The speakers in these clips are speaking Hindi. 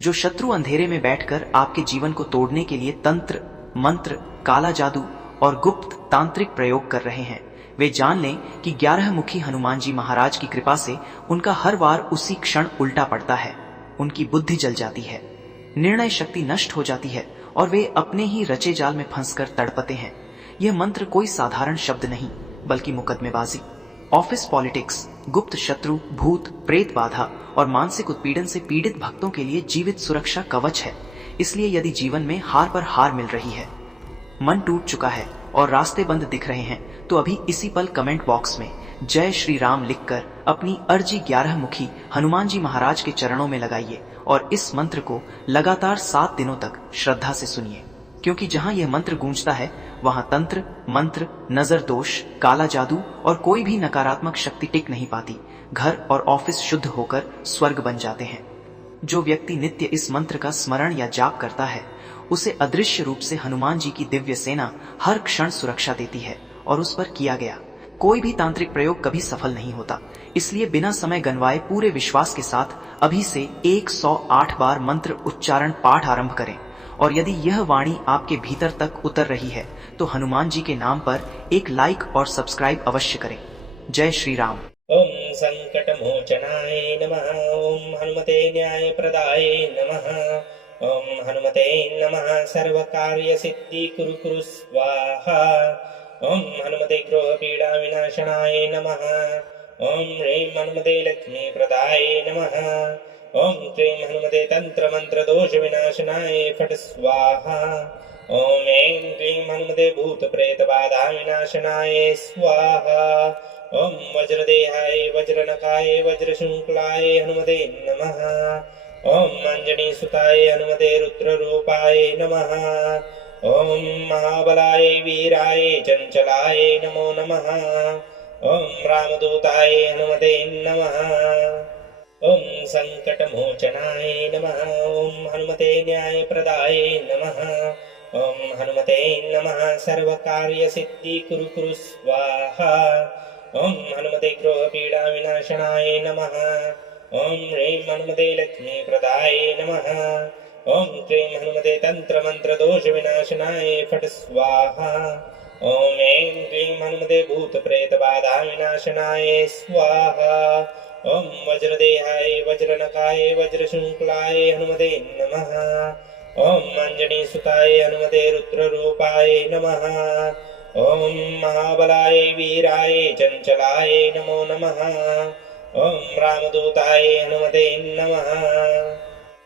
जो शत्रु अंधेरे में बैठकर आपके जीवन को तोड़ने के लिए तंत्र, मंत्र, काला जादू और गुप्त तांत्रिक प्रयोग कर रहे हैं, वे जान लें कि 11 मुखी हनुमान जी महाराज की कृपा से उनका हर वार उसी क्षण उल्टा पड़ता है। उनकी बुद्धि जल जाती है, निर्णय शक्ति नष्ट हो जाती है और वे अपने ही रचे जाल में फंसकर तड़पते हैं। यह मंत्र कोई साधारण शब्द नहीं, बल्कि मुकदमेबाजी, ऑफिस पॉलिटिक्स, गुप्त शत्रु, भूत प्रेत बाधा और मानसिक उत्पीड़न से पीड़ित भक्तों के लिए जीवित सुरक्षा कवच है। इसलिए यदि जीवन में हार पर हार मिल रही है, मन टूट चुका है और रास्ते बंद दिख रहे हैं, तो अभी इसी पल कमेंट बॉक्स में जय श्री राम लिखकर अपनी अर्जी 11 मुखी हनुमान जी महाराज के चरणों में लगाइए और इस मंत्र को लगातार 7 दिनों तक श्रद्धा से सुनिए, क्योंकि जहां यह मंत्र गूंजता है वहां तंत्र, मंत्र, नजर दोष, काला जादू और कोई भी नकारात्मक शक्ति टिक नहीं पाती। घर और ऑफिस शुद्ध होकर स्वर्ग बन जाते हैं। जो व्यक्ति नित्य इस मंत्र का स्मरण या जाप करता है, उसे अदृश्य रूप से हनुमान जी की दिव्य सेना हर क्षण सुरक्षा देती है और उस पर किया गया कोई भी तांत्रिक प्रयोग कभी सफल नहीं होता। इसलिए बिना समय गंवाए पूरे विश्वास के साथ अभी से 108 बार मंत्र उच्चारण पाठ आरंभ करें और यदि यह वाणी आपके भीतर तक उतर रही है तो हनुमान जी के नाम पर एक लाइक और सब्सक्राइब अवश्य करें। जय श्री राम। ओम संकटमोचनाय नमः। ओम हनुमते न्याय प्रदाय नमः। ओम हनुमते नमः। सर्वकार्य सिद्धि कुरु कुरु स्वाहा। ओम हनुमते ग्रह पीड़ा विनाशनाय नमः। ओम ह्रीं हनुमते लक्ष्मी प्रदाय नमः। ओम क्लीं हनुमते तंत्र मंत्र दोष विनाशनाय फट स्वाहा। ओम ऐं क्लीं हनुमते भूत प्रेत बाधा विनाशनाय स्वाहा। ओम वज्रदेहाय वज्रनखाय वज्रशृंखलाय हनुमते नमः। ओम अंजनी सुताय हनुमते रुद्ररूपाय नमः। ओम महाबलाय वीराय चंचलाय नमो नमः। ओम रामदूताय हनुमते नमः। ओम संकटमोचनाय नमः। ओम हनुमते न्याय प्रदाय नमः। ओम हनुमते नमः। सर्वकार्य सिद्धि कुरु कुरु स्वाहा। ओम हनुमते ग्रह पीड़ा विनाशनाय नमः। ओम ह्रीं हनुमते लक्ष्मी प्रदाय नमः। ओम क्लीं हनुमते तंत्र मंत्र दोष विनाशनाय फट स्वाहा। ओम ऐं क्लीं हनुमते भूत प्रेत बाधा विनाशनाय स्वाहा। ओम वज्रदेहाय वज्रनखाय वज्रशृंखलाय हनुमते नमः। ओम अंजनी सुताय हनुमते रुद्ररूपाय नमः। ओम महाबलाय वीराय चंचलाय नमो नमः। ओम रामदूताय हनुमते नमः।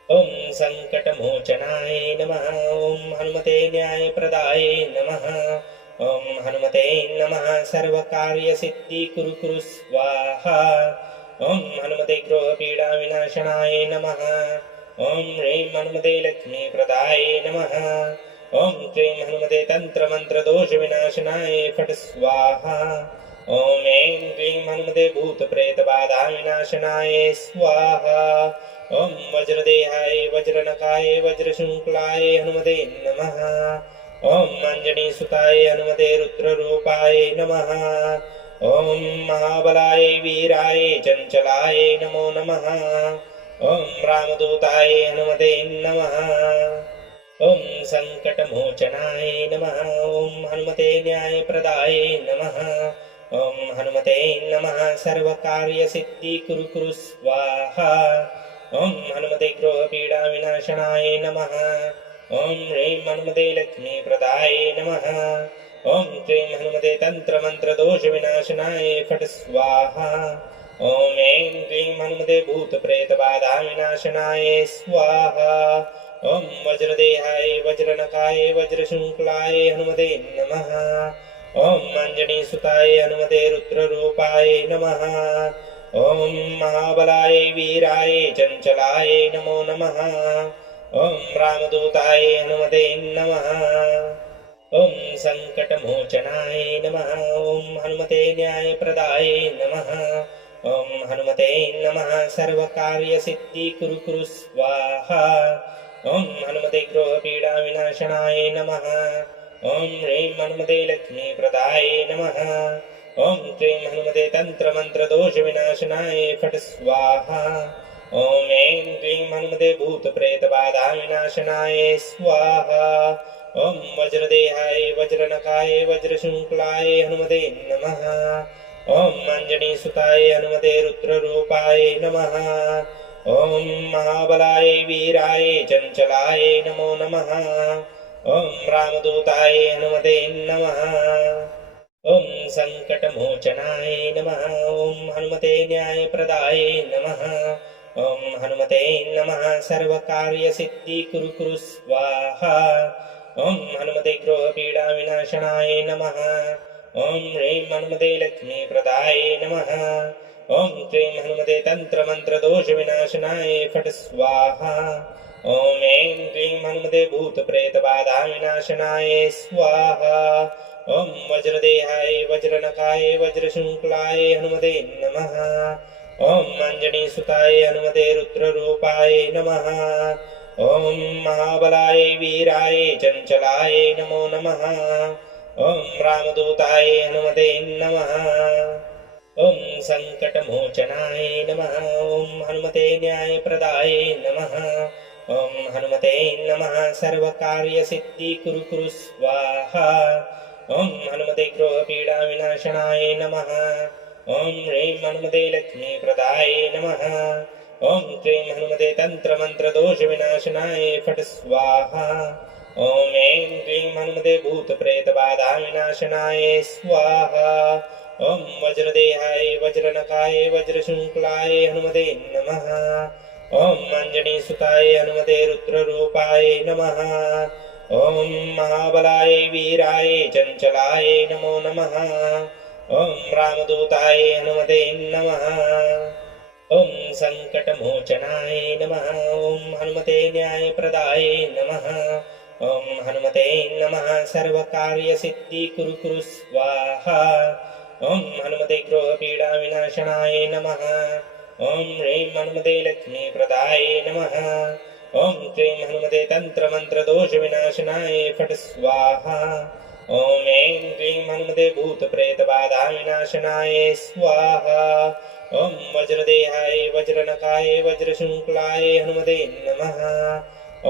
ओम संकटमोचनाय नमः। ओम हनुमते न्याय प्रदाय नमः। ओम हनुमते नमः। सर्वकार्य सिद्धि कुरु कुरु स्वाहा। ओम हनुमते ग्रह पीड़ा विनाशनाय नमः। ओम ह्रीं हनुमते लक्ष्मी प्रदाय नमः। ओम क्लीं हनुमते तंत्र मंत्र दोष विनाशनाय फट स्वाहा। ओम ऐं क्लीं हनुमते भूत प्रेत बाधा विनाशनाय स्वाहा। ओम वज्रदेहाय वज्रनखाय वज्रशृंखलाय हनुमते नमः। ओम अंजनी सुताय हनुमते रुद्ररूपाय नमः। ओम महाबलाय वीराय चंचलाय नमो नमः। ओम रामदूताय हनुमते नमः। ओम संकटमोचनाय नमः। ओम हनुमते न्याय प्रदाय नमः। ओम हनुमते नमः। सर्वकार्य सिद्धि कुरु कुरु स्वाहा। ओम हनुमते ग्रह पीड़ा विनाशनाय नमः। ओम ह्रीं हनुमते लक्ष्मी प्रदाय नमः। ओम क्लीं हनुमते तंत्र मंत्र दोष विनाशनाय फट स्वाहा। ओम ऐं क्लीं हनुमते भूत प्रेत बाधा विनाशनाय स्वाहा। ओम वज्रदेहाय वज्रनखाय वज्रशृंखलाय हनुमते नमः। ओम अंजनी सुताय हनुमते रुद्ररूपाय नमः। ओम महाबलाय वीराय चंचलाय नमो नमः। ओम रामदूताय हनुमते नमः। ओम संकटमोचनाय नमः। ओम हनुमते न्याय प्रदाय नमः। ओम हनुमते नमः। सर्वकार्य सिद्धि कुरु कुरु स्वाहा। ओम हनुमते ग्रह पीड़ा विनाशनाय नमः। ओम ह्रीं हनुमते लक्ष्मी प्रदाय नमः। ओम क्लीं हनुमते तंत्र मंत्र दोष विनाशनाय फट स्वाहा। ॐ ऐं क्लीं हनुमते भूतप्रेतबाधाविनाशनाय स्वाहा। ॐ वज्रदेहाय वज्रनखाय वज्रशृङ्खलाय हनुमते नमः। ॐ अञ्जनीसुताय हनुमते रुद्ररूपाय नमः। ॐ महाबलाय वीराय चञ्चलाय नमो नमः। ॐ रामदूताय हनुमते नमः। ॐ सङ्कटमोचनाय नमः। ॐ हनुमते न्यायप्रदाय नमः। ॐ हनुमते नमः सर्वकार्यसिद्धिकुरु स्वाहा। ॐ हनुमते गृहपीडाविनाशनाय नमः। ॐ ह्रीं हनुमते लक्ष्मीप्रदाय नमः। ॐ क्लीं हनुमते तन्त्रमन्त्रदोषविनाशनाय फट् स्वाहा। ॐ ऐं क्लीं हनुमते भूतप्रेतबाधाविनाशनाय स्वाहा। ॐ वज्रदेहाय वज्रनखाय वज्रशृङ्खलाय हनुमते नमः। ॐ अञ्जनीसुताय हनुमते रुद्ररूपाय नमः। ॐ महाबलाय वीराय चञ्चलाय नमो नमः। ॐ रामदूताय हनुमते नमः। ॐ सङ्कटमोचनाय नमः। ॐ हनुमते न्यायप्रदाय नमः। ॐ हनुमते नमः सर्वकार्यसिद्धिकुरु स्वाहा। ॐ हनुमते गृहपीडाविनाशनाय नमः। ॐ ह्रीं हनुमते लक्ष्मीप्रदाय नमः। ॐ क्लीं हनुमते तन्त्रमन्त्रदोषविनाशनाय फट् स्वाहा। ॐ ऐं क्लीं हनुमते भूतप्रेतबाधाविनाशनाय स्वाहा। ॐ वज्रदेहाय वज्रनखाय वज्रशृङ्खलाय हनुमते नमः। ॐ अञ्जनीसुताय हनुमते रुद्ररूपाय नमः। ॐ महाबलाय वीराय चञ्चलाय नमो नमः। ॐ रामदूताय हनुमते नमः। ॐ सङ्कटमोचनाय नमः। ॐ हनुमते न्यायप्रदाय नमः। ॐ हनुमते नमः सर्वकार्यसिद्धिकुरु स्वाहा। ॐ हनुमते गृहपीडाविनाशनाय नमः। ॐ ह्रीं हनुमते लक्ष्मीप्रदाय नमः। ॐ क्लीं हनुमते तन्त्रमन्त्रदोषविनाशनाय फट् स्वाहा। ॐ ऐं क्लीं हनुमते भूतप्रेतबाधाविनाशनाय स्वाहा। ॐ वज्रदेहाय वज्रनखाय वज्रशृङ्खलाय हनुमते नमः।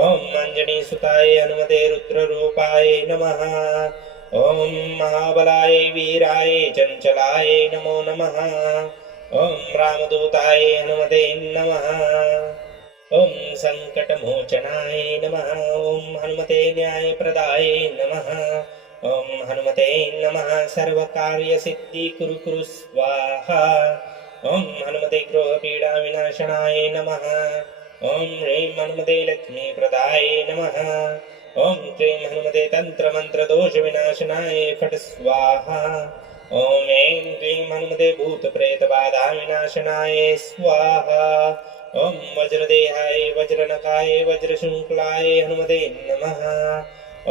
ॐ अञ्जनीसुताय हनुमते रुद्ररूपाय नमः। ॐ महाबलाय वीराय चञ्चलाय नमो नमः। ॐ रामदूताय हनुमते नमः। ॐ सङ्कटमोचनाय नमः। ॐ हनुमते न्यायप्रदाय नमः। ॐ हनुमते नमः सर्वकार्यसिद्धिकुरु स्वाहा। ॐ हनुमते गृहपीडाविनाशनाय नमः। ॐ ह्रीं हनुमते लक्ष्मीप्रदाय नमः। ॐ क्लीं हनुमते तन्त्रमन्त्रदोषविनाशनाय फट् स्वाहा। ॐ ऐं क्लीं हनुमते भूतप्रेतबाधाविनाशनाय स्वाहा। ॐ वज्रदेहाय वज्रनखाय वज्रशृङ्खलाय हनुमते नमः।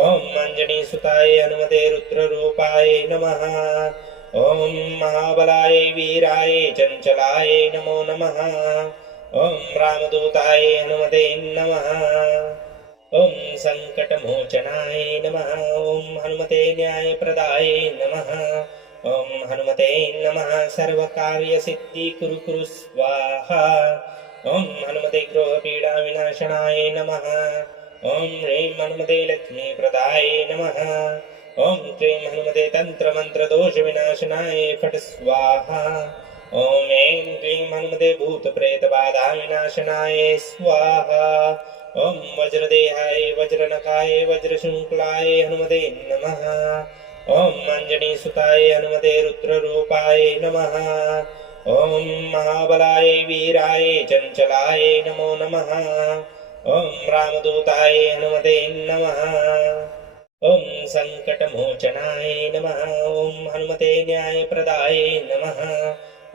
ॐ अञ्जनीसुताय हनुमते रुद्ररूपाय नमः। ॐ महाबलाय वीराय चञ्चलाय नमो नमः। ॐ रामदूताय हनुमते नमः। ॐ सङ्कटमोचनाय नमः। ॐ हनुमते न्यायप्रदाय नमः। ॐ हनुमते नमः सर्वकार्यसिद्धिकुरु स्वाहा। ॐ हनुमते गृहपीडाविनाशनाय नमः। ॐ ह्रीं हनुमते लक्ष्मीप्रदाय नमः। ॐ क्लीं हनुमते तन्त्रमन्त्रदोषविनाशनाय फट् स्वाहा। ॐ ऐं क्लीं हनुमते भूतप्रेतबाधाविनाशनाय स्वाहा। ॐ वज्रदेहाय वज्रनखाय वज्रशृङ्खलाय हनुमते नमः। ॐ अञ्जनीसुताय हनुमते रुद्ररूपाय नमः। ॐ महाबलाय वीराय चञ्चलाय नमो नमः। ॐ रामदूताय हनुमते नमः। ॐ सङ्कटमोचनाय नमः। ॐ हनुमते न्यायप्रदाय नमः।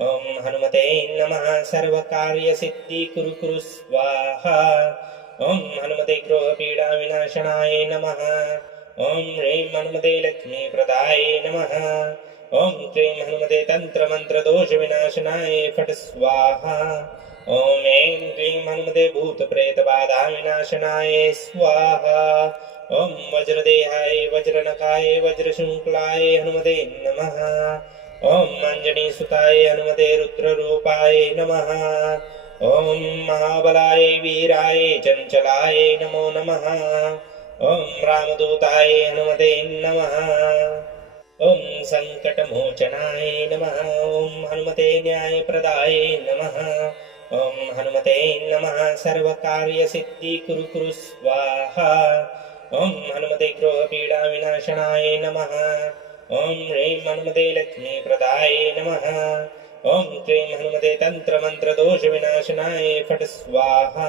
ॐ हनुमते नमः सर्वकार्यसिद्धिकुरु स्वाहा। ॐ हनुमते गृहपीडाविनाशनाय नमः। ॐ ह्रीं हनुमते लक्ष्मीप्रदाय नमः। ॐ क्लीं हनुमते तन्त्रमन्त्रदोषविनाशनाय फट् स्वाहा। ॐ ऐं क्लीं हनुमते भूतप्रेतबाधाविनाशनाय स्वाहा। ॐ वज्रदेहाय वज्रनखाय वज्रशृङ्खलाय हनुमते नमः। ॐ अञ्जनीसुताय हनुमते रुद्ररूपाय नमः। ॐ महाबलाय वीराय चञ्चलाय नमो नमः। ॐ रामदूताय हनुमते नमः। ॐ सङ्कटमोचनाय नमः। ॐ हनुमते न्यायप्रदाय नमः। ॐ हनुमते नमः। सर्वकार्यसिद्धिकुरु कुरु स्वाहा। ॐ हनुमते ग्रहपीडाविनाशनाय नमः। ॐ ह्रीं हनुमते लक्ष्मीप्रदाय नमः। ॐ क्लीं हनुमते तन्त्रमन्त्रदोषविनाशनाय फट् स्वाहा।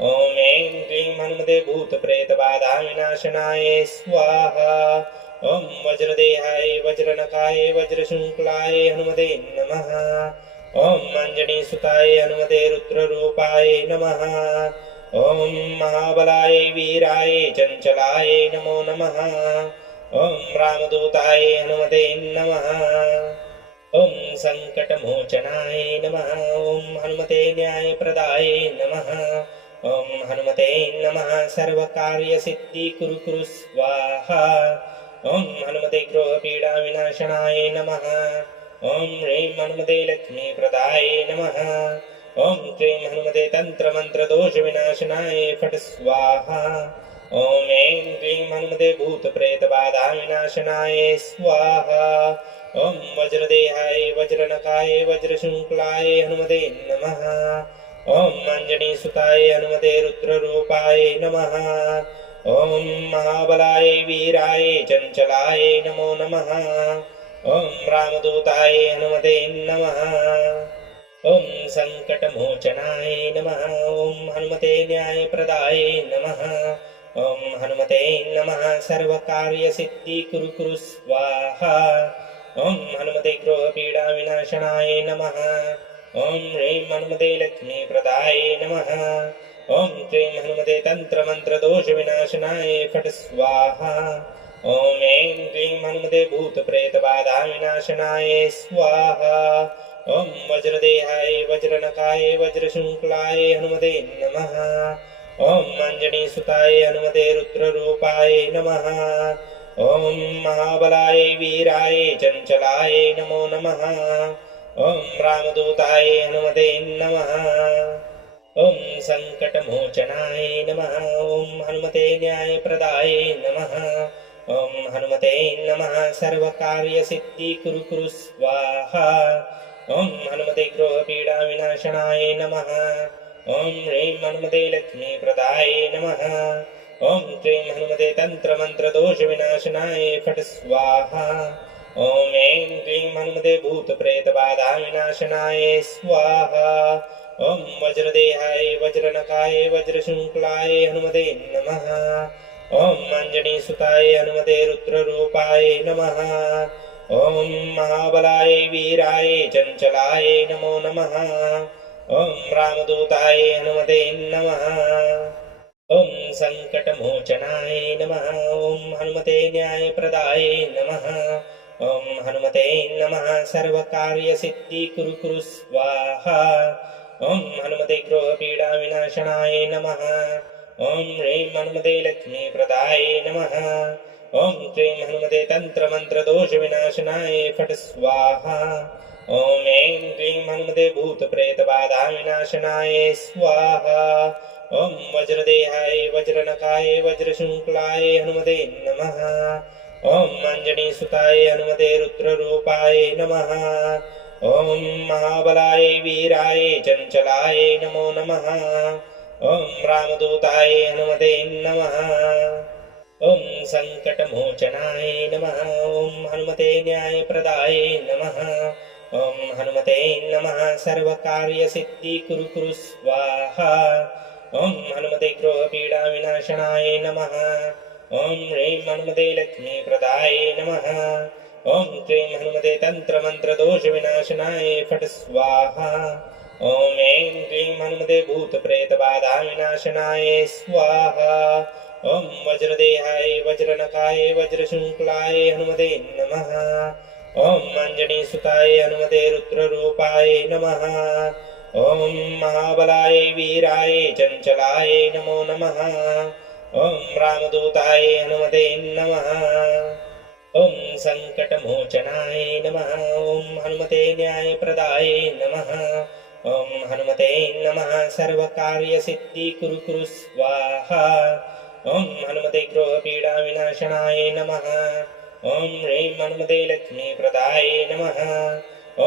ॐ ऐं क्लीं हनुमते भूतप्रेतबाधाविनाशनाय स्वाहा। ॐ वज्रदेहाय वज्रनखाय वज्रशृङ्खलाय हनुमते नमः। ॐ अञ्जनीसुताय हनुमते रुद्ररूपाय नमः। ॐ महाबलाय वीराय चञ्चलाय नमो नमः। ॐ रामदूताय हनुमते नमः। ॐ सङ्कटमोचनाय नमः। ॐ हनुमते न्यायप्रदाय नमः। ॐ हनुमते नमः। सर्वकार्यसिद्धिकुरु कुरु स्वाहा। ॐ हनुमते ग्रहपीडाविनाशनाय नमः। ॐ ह्रीं हनुमते लक्ष्मीप्रदाय नमः। ॐ क्लीं हनुमते तन्त्रमन्त्रदोषविनाशनाय फट् स्वाहा। ॐ ऐं क्लीं हनुमते भूतप्रेतबाधाविनाशनाय स्वाहा। ॐ वज्रदेहाय वज्रनखाय वज्रशृङ्खलाय हनुमते नमः। ॐ अञ्जनीसुताय हनुमते रुद्ररूपाय नमः। ॐ महाबलाय वीराय चञ्चलाय नमो नमः। ॐ रामदूताय हनुमते नमः। ॐ सङ्कटमोचनाय नमः। ॐ हनुमते न्यायप्रदाय नमः। ॐ हनुमते नमः। सर्वकार्यसिद्धिकुरु कुरु स्वाहा। ॐ हनुमते ग्रहपीडाविनाशनाय नमः। ॐ ह्रीं हनुमते लक्ष्मीप्रदाय नमः। ॐ क्लीं हनुमते तन्त्रमन्त्रदोषविनाशनाय फट् स्वाहा। ॐ ऐं क्लीं हनुमते भूतप्रेतबाधाविनाशनाय स्वाहा। ॐ वज्रदेहाय वज्रनखाय वज्रशृङ्खलाय हनुमते नमः। ॐ अञ्जनीसुताय हनुमते रुद्ररूपाय नमः। ॐ महाबलाय वीराय चञ्चलाय नमो नमः। ॐ रामदूताय हनुमते नमः। ॐ सङ्कटमोचनाय नमः। ॐ हनुमते न्यायप्रदाय नमः। ॐ हनुमते नमः। सर्वकार्यसिद्धिकुरु कुरु स्वाहा। ॐ हनुमते ग्रहपीडाविनाशनाय नमः। ॐ ह्रीं हनुमते लक्ष्मीप्रदाय नमः। ॐ क्लीं हनुमते तन्त्रमन्त्रदोषविनाशनाय फट् स्वाहा। ॐ ऐं क्लीं हनुमते भूतप्रेतबाधाविनाशनाय स्वाहा। ॐ वज्रदेहाय वज्रनखाय वज्रशृङ्खलाय हनुमते नमः। ॐ अञ्जनीसुताय हनुमते रुद्ररूपाय नमः। ॐ महाबलाय वीराय चञ्चलाय नमो नमः। ॐ रामदूताय हनुमते नमः। ॐ सङ्कटमोचनाय नमः। ॐ हनुमते न्यायप्रदाय नमः। ॐ हनुमते नमः। सर्वकार्यसिद्धिकुरु कुरु स्वाहा। ॐ हनुमते ग्रहपीडाविनाशनाय नमः। ॐ ह्रीं हनुमते लक्ष्मीप्रदाय नमः। ॐ क्लीं हनुमते तन्त्रमन्त्रदोषविनाशनाय फट् स्वाहा। ॐ ऐं क्लीं हनुमते भूतप्रेतबाधाविनाशनाय स्वाहा। ॐ वज्रदेहाय वज्रनखाय वज्रशृङ्खलाय हनुमते नमः। ॐ अञ्जनीसुताय हनुमते रुद्ररूपाय नमः। ॐ महाबलाय वीराय चञ्चलाय नमो नमः। ॐ रामदूताय हनुमते नमः। ॐ सङ्कटमोचनाय नमः। ॐ हनुमते न्यायप्रदाय नमः। ॐ हनुमते नमः। सर्वकार्यसिद्धिकुरु कुरु स्वाहा। ॐ हनुमते ग्रहपीडाविनाशनाय नमः। ॐ ह्रीं हनुमते लक्ष्मीप्रदाय नमः। ॐ क्लीं हनुमते तन्त्रमन्त्रदोषविनाशनाय फट् स्वाहा। ॐ ऐं क्लीं हनुमते भूतप्रेतबाधाविनाशनाय स्वाहा। ॐ वज्रदेहाय वज्रनखाय वज्रशृङ्खलाय हनुमते नमः। ॐ अञ्जनीसुताय हनुमते रुद्ररूपाय नमः। ॐ महाबलाय वीराय चञ्चलाय नमो नमः। ॐ रामदूताय हनुमते नमः। ॐ सङ्कटमोचनाय नमः। ॐ हनुमते न्यायप्रदाय नमः। ॐ हनुमते नमः सर्वकार्यसिद्धि कुरु कुरु स्वाहा ॐ हनुमते ग्रहपीडाविनाशनाय नमः ॐ ह्रीं हनुमते लक्ष्मीप्रदाय नमः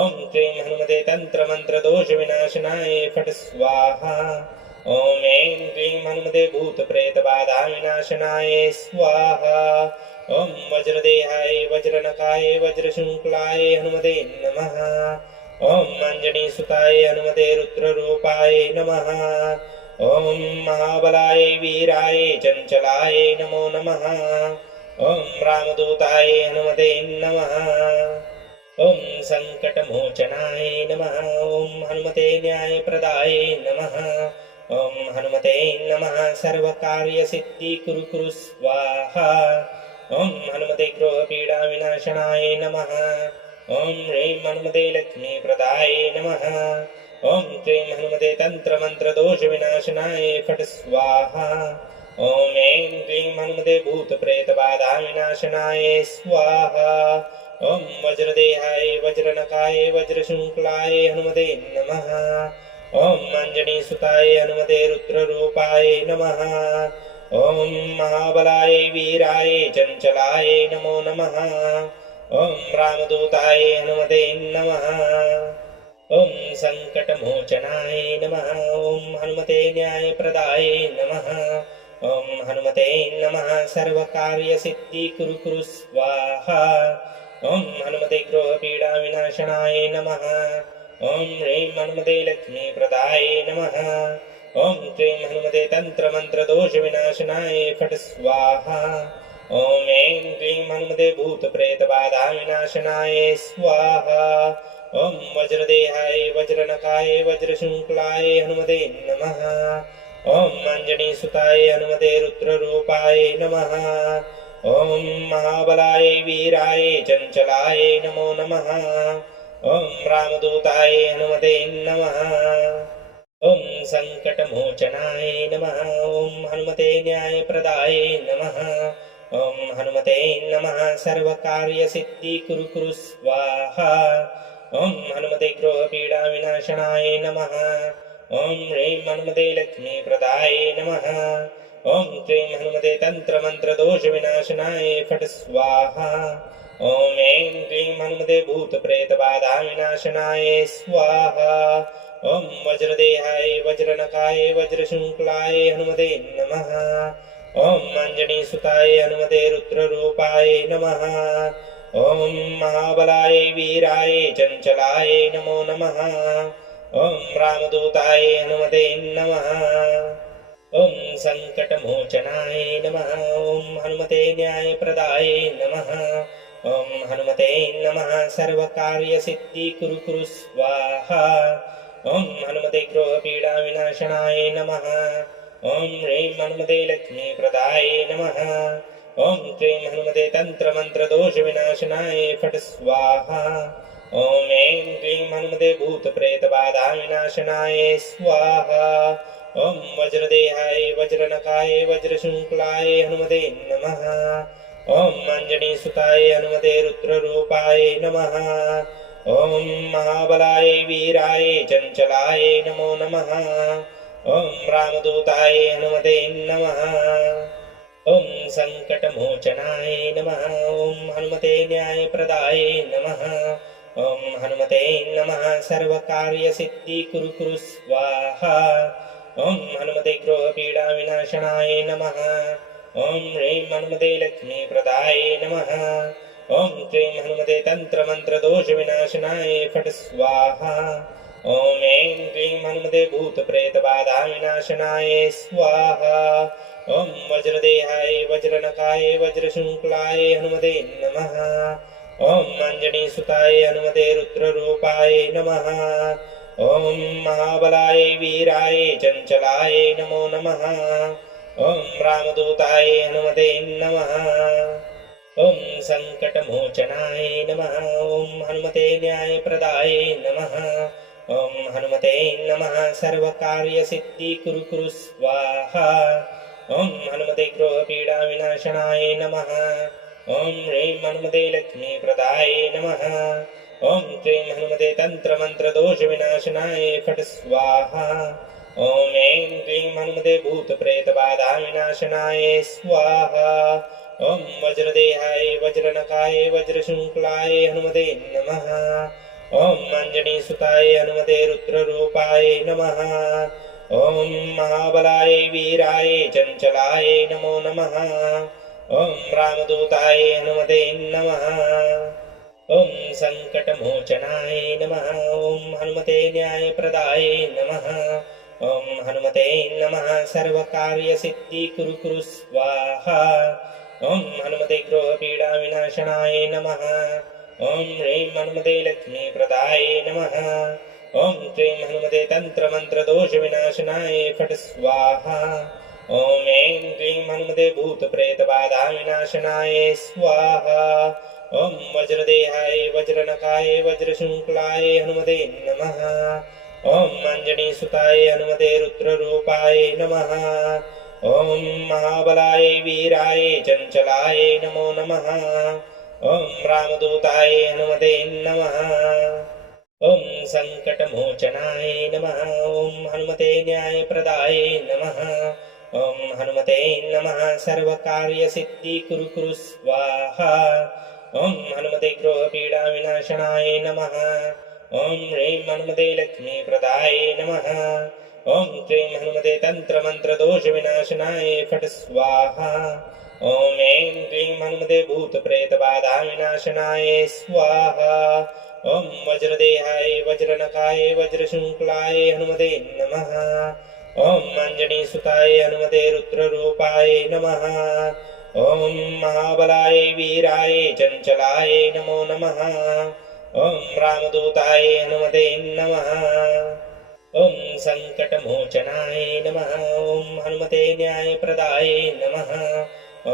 ॐ क्लीं हनुमते तन्त्रमन्त्रदोषविनाशनाय फट् स्वाहा ॐ ऐं क्लीं हनुमते भूतप्रेतबाधाविनाशनाय स्वाहा ॐ वज्रदेहाय वज्रनखाय वज्रशृङ्खलाय हनुमते नमः ॐ अञ्जनीसुताय हनुमते रुद्ररूपाय नमः ॐ महाबलाय वीराय चञ्चलाय नमो नमः ॐ रामदूताय हनुमते नमः ॐ सङ्कटमोचनाय नमः ॐ हनुमते न्यायप्रदाय नमः ॐ हनुमते नमः सर्वकार्यसिद्धि कुरु कुरु स्वाहा ॐ हनुमते ग्रहपीडाविनाशनाय नमः ॐ ह्रीं हनुमते लक्ष्मीप्रदाय नमः ॐ क्लीं हनुमते तन्त्रमन्त्रदोषविनाशनाय फट् स्वाहा ॐ ऐं क्लीं हनुमते भूतप्रेतबाधाविनाशनाय स्वाहा ॐ वज्रदेहाय वज्रनखाय वज्रशृङ्खलाय हनुमते नमः ॐ अञ्जनीसुताय हनुमते रुद्ररूपाय नमः ॐ महाबलाय वीराय चञ्चलाय नमो नमः ॐ रामदूताय हनुमते नमः ॐ सङ्कटमोचनाय नमः ॐ हनुमते न्यायप्रदाय नमः ॐ हनुमते नमः सर्वकार्यसिद्धि कुरु कुरु स्वाहा ॐ हनुमते ग्रहपीडाविनाशनाय नमः ॐ ह्रीं हनुमते लक्ष्मीप्रदाय नमः ॐ क्लीं हनुमते तन्त्रमन्त्रदोषविनाशनाय फट् स्वाहा ॐ ऐं क्लीं हनुमते भूतप्रेतबाधाविनाशनाय स्वाहा ॐ वज्रदेहाय वज्रनखाय वज्रशृङ्खलाय हनुमते नमः ॐ अञ्जनीसुताय हनुमते रुद्ररूपाय नमः ॐ महाबलाय वीराय चञ्चलाय नमो नमः ॐ रामदूताय हनुमते नमः ॐ सङ्कटमोचनाय नमः ॐ हनुमते न्यायप्रदाय नमः ॐ हनुमते नमः सर्वकार्यसिद्धि कुरु कुरु स्वाहा ॐ हनुमते ग्रहपीडाविनाशनाय नमः ॐ ह्रीं हनुमते लक्ष्मीप्रदाय नमः ॐ क्लीं हनुमते तन्त्रमन्त्रदोषविनाशनाय फट् स्वाहा ॐ ऐं क्लीं हनुमते भूतप्रेतबाधाविनाशनाय स्वाहा ॐ वज्रदेहाय वज्रनखाय वज्रशृङ्खलाय हनुमते नमः ॐ अञ्जनीसुताय हनुमते रुद्ररूपाय नमः ॐ महाबलाय वीराय चञ्चलाय नमो नमः ॐ रामदूताय हनुमते नमः ॐ सङ्कटमोचनाय नमः ॐ हनुमते न्यायप्रदाय नमः ॐ हनुमते नमः सर्वकार्यसिद्धि कुरु कुरु स्वाहा ॐ हनुमते ग्रहपीडाविनाशनाय नमः ॐ ह्रीं हनुमते लक्ष्मीप्रदाय नमः ॐ क्लीं हनुमते तन्त्रमन्त्रदोषविनाशनाय फट् स्वाहा ॐ ऐं क्लीं हनुमते भूतप्रेतबाधाविनाशनाय स्वाहा ॐ वज्रदेहाय वज्रनखाय वज्रशृङ्खलाय हनुमते नमः ॐ अञ्जनीसुताय हनुमते रुद्ररूपाय नमः ॐ महाबलाय वीराय चञ्चलाय नमो नमः ॐ रामदूताय हनुमते नमः ॐ सङ्कटमोचनाय नमः ॐ हनुमते न्यायप्रदाय नमः ॐ हनुमते नमः सर्वकार्यसिद्धि कुरु कुरु स्वाहा ॐ हनुमते ग्रहपीडाविनाशनाय नमः ॐ ह्रीं हनुमते लक्ष्मीप्रदाय नमः ॐ क्लीं हनुमते तन्त्रमन्त्रदोषविनाशनाय फट् स्वाहा ॐ ऐं क्लीं हनुमते भूतप्रेतबाधाविनाशनाय स्वाहा ॐ वज्रदेहाय वज्रनखाय वज्रशृङ्खलाय हनुमते नमः ॐ अञ्जनीसुताय हनुमते रुद्ररूपाय नमः ॐ महाबलाय वीराय चञ्चलाय नमो नमः ॐ रामदूताय हनुमते नमः ॐ सङ्कटमोचनाय नमः ॐ हनुमते न्यायप्रदाय नमः ॐ हनुमते नमः सर्वकार्यसिद्धि कुरु कुरु स्वाहा ॐ हनुमते ग्रहपीडाविनाशनाय नमः ॐ ह्रीं हनुमते लक्ष्मीप्रदाय नमः ॐ क्लीं हनुमते तन्त्रमन्त्रदोषविनाशनाय फट् स्वाहा ॐ ऐं क्लीं हनुमते भूतप्रेतबाधाविनाशनाय स्वाहा ॐ वज्रदेहाय वज्रनकाय वज्रशृङ्खलाय हनुमते नमः ॐ अञ्जनीसुताय हनुमते रुद्ररूपाय नमः ॐ महाबलाय वीराय चञ्चलाय नमो नमः ॐ रामदूताय हनुमते नमः ॐ सङ्कटमोचनाय नमः ॐ हनुमते न्यायप्रदाय नमः ॐ हनुमते नमः सर्वकार्यसिद्धिकुरु कुरु स्वाहा ॐ हनुमते गृहपीडाविनाशनाय नमः ॐ ह्रीं हनुमते लक्ष्मीप्रदाय नमः ॐ क्लीं हनुमते तन्त्रमन्त्रदोषविनाशनाय फट् स्वाहा ॐ ऐं क्लीं हनुमते भूतप्रेतबाधाविनाशनाय स्वाहा ॐ वज्रदेहाय वज्रनकाय वज्रशृङ्खलाय हनुमते नमः ॐ अञ्जनीसुताय हनुमते रुद्ररूपाय नमः ॐ महाबलाय वीराय चञ्चलाय नमो नमः ॐ रामदूताय हनुमते नमः ॐ सङ्कटमोचनाय नमः ॐ हनुमते न्यायप्रदाय नमः ॐ हनुमते नमः सर्वकार्यसिद्धिकुरु कुरु स्वाहा ॐ हनुमते गृहपीडाविनाशनाय नमः ॐ ह्रीं हनुमते लक्ष्मीप्रदाय नमः ॐ क्लीं हनुमते तन्त्रमन्त्रदोषविनाशनाय फट् स्वाहा ॐ ऐं क्लीं हनुमते भूतप्रेतबाधाविनाशनाय स्वाहा ॐ वज्रदेहाय वज्रनकाय वज्रशृङ्खलाय हनुमते नमः ॐ अञ्जनीसुताय हनुमते रुद्ररूपाय नमः ॐ महाबलाय वीराय चञ्चलाय नमो नमः ॐ रामदूताय हनुमते नमः ॐ सङ्कटमोचनाय नमः ॐ हनुमते न्यायप्रदाय नमः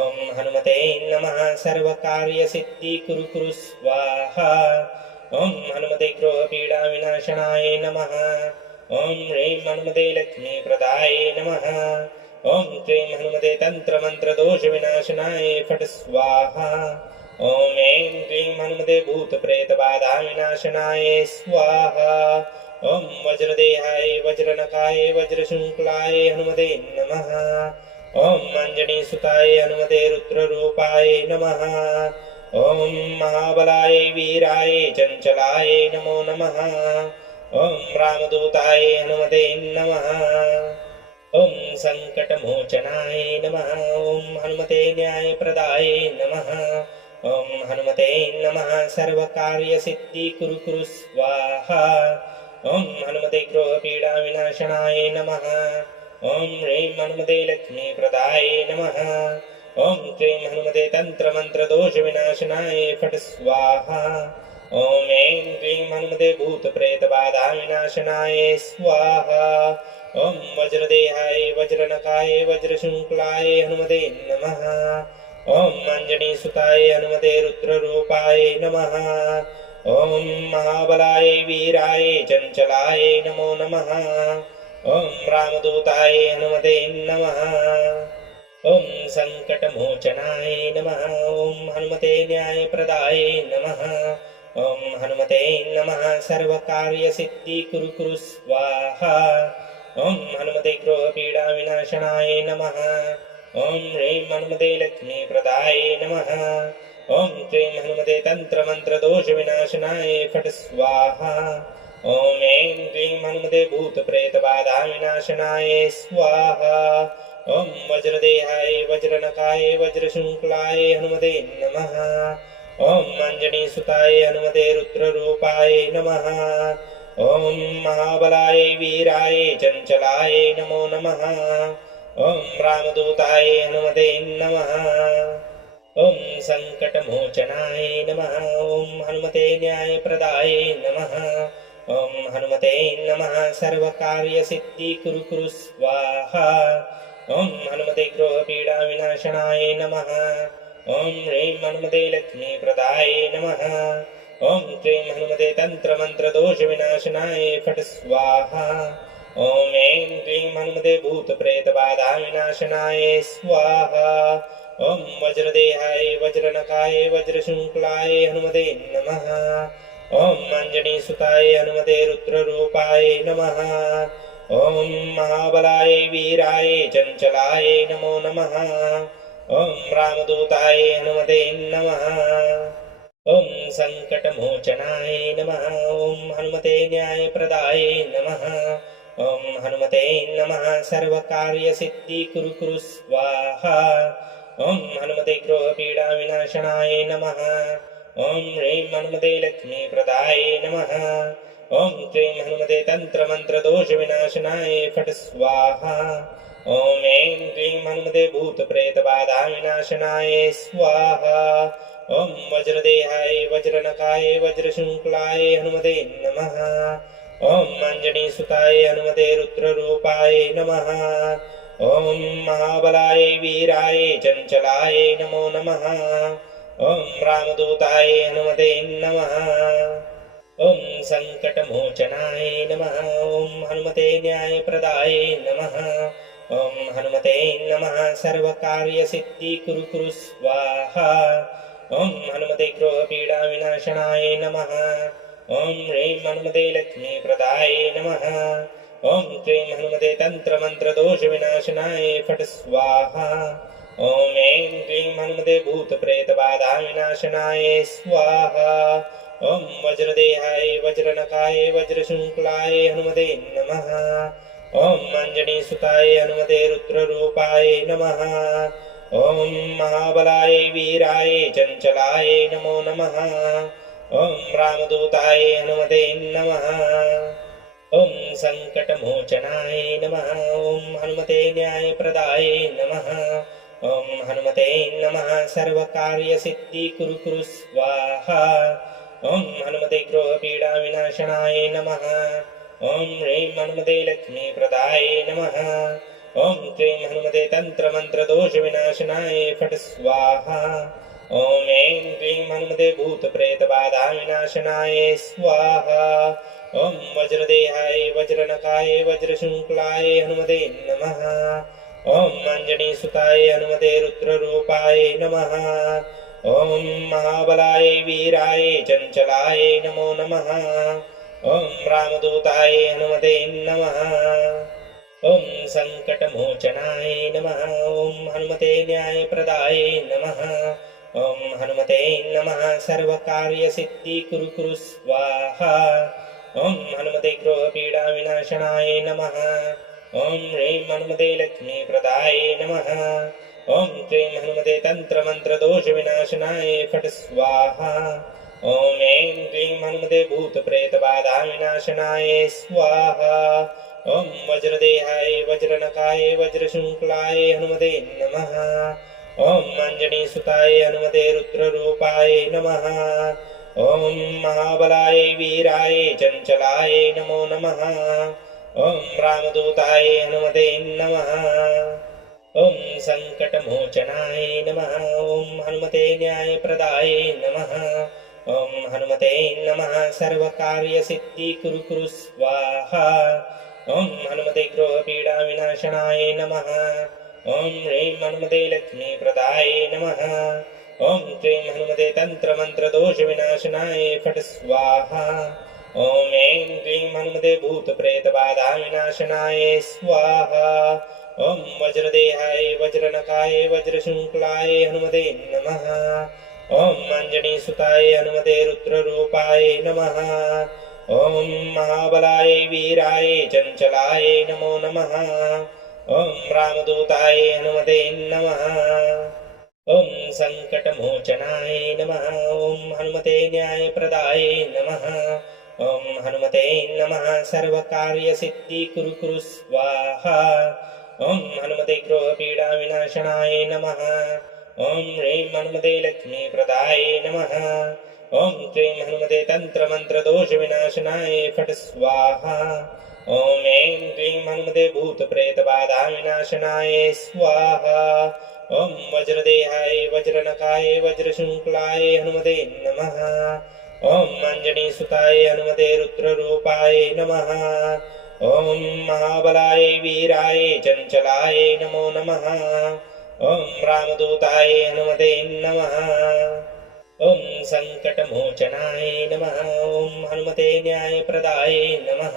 ॐ हनुमते नमः सर्वकार्यसिद्धिकुरु कुरु स्वाहा ॐ हनुमते गृहपीडाविनाशनाय नमः ॐ ह्रीं हनुमते लक्ष्मीप्रदाय नमः ॐ क्लीं हनुमते तन्त्रमन्त्रदोषविनाशनाय फट् स्वाहा ॐ ऐं क्लीं हनुमते भूतप्रेतबाधाविनाशनाय स्वाहा ॐ वज्रदेहाय वज्रनकाय वज्रशृङ्खलाय हनुमते नमः ॐ अञ्जनीसुताय हनुमते रुद्ररूपाय नमः ॐ महाबलाय वीराय चञ्चलाय नमो नमः ॐ रामदूताय हनुमते नमः ॐ सङ्कटमोचनाय नमः ॐ हनुमते न्यायप्रदाय नमः ॐ हनुमते नमः सर्वकार्यसिद्धिकुरु कुरु स्वाहा ॐ हनुमते गृहपीडाविनाशनाय नमः ॐ ह्रीं हनुमते लक्ष्मीप्रदाय नमः ॐ क्लीं हनुमते तन्त्रमन्त्रदोषविनाशनाय फट् स्वाहा ॐ ऐं क्लीं हनुमते भूतप्रेतबाधाविनाशनाय स्वाहा ॐ वज्रदेहाय वज्रनकाय वज्रशृङ्खलाय हनुमते नमः ॐ अञ्जनीसुताय हनुमते रुद्ररूपाय नमः ॐ महाबलाय वीराय चञ्चलाय नमो नमः ॐ रामदूताय हनुमते नमः ॐ सङ्कटमोचनाय नमः ॐ हनुमते न्यायप्रदाय नमः ॐ हनुमते नमः सर्वकार्यसिद्धिकुरु कुरु स्वाहा ॐ हनुमते गृहपीडाविनाशनाय नमः ॐ ह्रीं हनुमते लक्ष्मीप्रदाय नमः ॐ क्लीं हनुमते तन्त्रमन्त्रदोषविनाशनाय फट् स्वाहा ॐ ऐं क्लीं हनुमते भूतप्रेतबाधाविनाशनाय स्वाहा ॐ वज्रदेहाय वज्रनकाय वज्रशृङ्खलाय हनुमते नमः ॐ अञ्जनीसुताय हनुमते रुद्ररूपाय नमः ॐ महाबलाय वीराय चञ्चलाय नमो नमः ॐ रामदूताय हनुमते नमः ॐ सङ्कटमोचनाय नमः ॐ हनुमते न्यायप्रदाय नमः ॐ हनुमते नमः सर्वकार्यसिद्धिकुरु कुरु स्वाहा ॐ हनुमते गृहपीडाविनाशनाय नमः ॐ ह्रीं हनुमते लक्ष्मीप्रदाय नमः ॐ क्लीं हनुमते तन्त्रमन्त्रदोषविनाशनाय फट् स्वाहा ॐ ऐं क्लीं हनुमते भूतप्रेतबाधाविनाशनाय स्वाहा ॐ वज्रदेहाय वज्रनकाय वज्रशृङ्खलाय हनुमते नमः ॐ अञ्जनीसुताय हनुमते रुद्ररूपाय नमः। ॐ महाबलाय वीराय चञ्चलाय नमो नमः। ॐ रामदूताय हनुमते नमः। ॐ सङ्कटमोचनाय नमः। ॐ हनुमते न्यायप्रदाय नमः। ॐ हनुमते नमः। सर्वकार्यसिद्धिकुरु कुरु स्वाहा। ॐ हनुमते गृहपीडाविनाशनाय नमः। ॐ ह्रीं हनुमते लक्ष्मीप्रदाय नमः। ॐ क्लीं हनुमते तन्त्रमन्त्रदोषविनाशनाय फट् स्वाहा। ॐ ऐं क्लीं हनुमते भूतप्रेतबाधाविनाशनाय स्वाहा। ॐ वज्रदेहाय वज्रनखाय वज्रशृङ्खलाय हनुमते नमः। ॐ अञ्जनीसुताय हनुमते रुद्ररूपाय नमः। ॐ महाबलाय वीराय चञ्चलाय नमो नमः। ॐ रामदूताय हनुमते नमः। ॐ सङ्कटमोचनाय नमः। ॐ हनुमते न्यायप्रदाय नमः। ॐ हनुमते नमः। सर्वकार्यसिद्धिकुरु कुरु स्वाहा। ॐ हनुमते गृहपीडाविनाशनाय नमः। ॐ ह्रीं हनुमते लक्ष्मीप्रदाय नमः। ॐ क्लीं हनुमते तन्त्रमन्त्रदोषविनाशनाय फट् स्वाहा। ॐ ऐं क्लीं हनुमते भूतप्रेतबाधाविनाशनाय स्वाहा। ॐ वज्रदेहाय वज्रनखाय वज्रशृङ्खलाय हनुमते नमः। ॐ अञ्जनीसुताय हनुमते रुद्ररूपाय नमः। ॐ महाबलाय वीराय चञ्चलाय नमो नमः। ॐ रामदूताय हनुमते नमः। ॐ सङ्कटमोचनाय नमः। ॐ हनुमते न्यायप्रदाय नमः। ॐ हनुमते नमः। सर्वकार्यसिद्धिकुरु कुरु स्वाहा। ॐ हनुमते गृहपीडाविनाशनाय नमः। ॐ ह्रीं हनुमते लक्ष्मीप्रदाय नमः। ॐ क्लीं हनुमते तन्त्रमन्त्रदोषविनाशनाय फट् स्वाहा। ॐ ऐं क्लीं हनुमते भूतप्रेतबाधाविनाशनाय स्वाहा। ॐ वज्रदेहाय वज्रनखाय वज्रशृङ्खलाय हनुमते नमः। ॐ अञ्जनीसुताय हनुमते रुद्ररूपाय नमः। ॐ महाबलाय वीराय चञ्चलाय नमो नमः। ॐ रामदूताय हनुमते नमः। ॐ सङ्कटमोचनाय नमः। ॐ हनुमते न्यायप्रदाय नमः। ॐ हनुमते नमः। सर्वकार्यसिद्धिकुरु कुरु स्वाहा। ॐ हनुमते गृहपीडाविनाशनाय नमः। ॐ ह्रीं हनुमते लक्ष्मीप्रदाय नमः। ॐ क्लीं हनुमते तन्त्रमन्त्रदोषविनाशनाय फट् स्वाहा। ॐ ऐं क्लीं हनुमते भूतप्रेतबाधाविनाशनाय स्वाहा। ॐ वज्रदेहाय वज्रनखाय वज्रशृङ्खलाय हनुमते नमः। ॐ अञ्जनीसुताय हनुमते रुद्ररूपाय नमः। ॐ महाबलाय वीराय चञ्चलाय नमो नमः। ॐ रामदूताय हनुमते नमः। ॐ सङ्कटमोचनाय नमः। ॐ हनुमते न्यायप्रदाय नमः। ॐ हनुमते नमः। सर्वकार्यसिद्धिकुरु कुरु स्वाहा। ॐ हनुमते गृहपीडाविनाशनाय नमः। ॐ ह्रीं हनुमते लक्ष्मीप्रदाय नमः। ॐ क्लीं हनुमते तन्त्रमन्त्रदोषविनाशनाय फट् स्वाहा। ॐ ऐं क्लीं हनुमते भूतप्रेतबाधाविनाशनाय स्वाहा। ॐ वज्रदेहाय वज्रनखाय वज्रशृङ्खलाय हनुमते नमः। ॐ अञ्जनीसुताय हनुमते रुद्ररूपाय नमः। ॐ महाबलाय वीराय चञ्चलाय नमो नमः। ॐ रामदूताय हनुमते नमः। ॐ सङ्कटमोचनाय नमः। ॐ हनुमते न्यायप्रदाय नमः। ॐ हनुमते नमः। सर्वकार्यसिद्धिकुरु कुरु स्वाहा। ॐ हनुमते गृहपीडाविनाशनाय नमः। ॐ ह्रीं हनुमते लक्ष्मीप्रदाय नमः। ॐ क्लीं हनुमते तन्त्रमन्त्रदोषविनाशनाय फट् स्वाहा। ॐ ऐं क्लीं हनुमते भूतप्रेतबाधाविनाशनाय स्वाहा। ॐ वज्रदेहाय वज्रनखाय वज्रशृङ्खलाय हनुमते नमः। ॐ अञ्जनीसुताय हनुमते रुद्ररूपाय नमः। ॐ महाबलाय वीराय चञ्चलाय नमो नमः। ॐ रामदूताय हनुमते नमः। ॐ सङ्कटमोचनाय नमः। ॐ हनुमते न्यायप्रदाय नमः।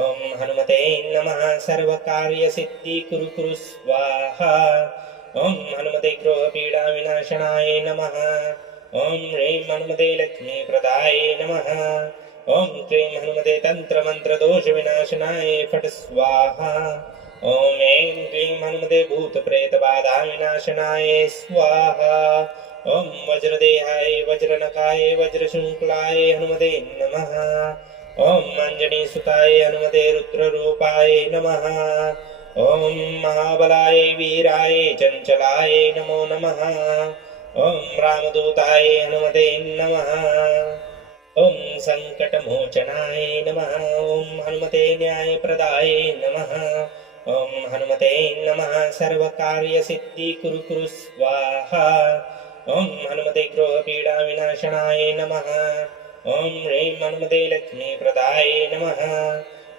ॐ हनुमते नमः। सर्वकार्यसिद्धिकुरु स्वाहा। ॐ हनुमते ग्रहपीडाविनाशनाय नमः। ॐ ह्रीं हनुमते लक्ष्मीप्रदाय नमः। ॐ क्लीं हनुमते तन्त्रमन्त्रदोषविनाशनाय फट् स्वाहा। ॐ ऐं क्लीं हनुमते भूतप्रेतबाधाविनाशनाय स्वाहा। ॐ वज्रदेहाय वज्रनखाय वज्रशृङ्खलाय हनुमते नमः। ॐ अञ्जनीसुताय हनुमते रुद्ररूपाय नमः। ॐ महाबलाय वीराय चञ्चलाय नमो नमः। ॐ रामदूताय हनुमते नमः। ॐ सङ्कटमोचनाय नमः। ॐ हनुमते न्यायप्रदाय नमः। ॐ हनुमते नमः। सर्वकार्यसिद्धिकुरु स्वाहा। ॐ हनुमते ग्रहपीडाविनाशनाय नमः। ॐ ह्रीं हनुमते लक्ष्मीप्रदाय नमः।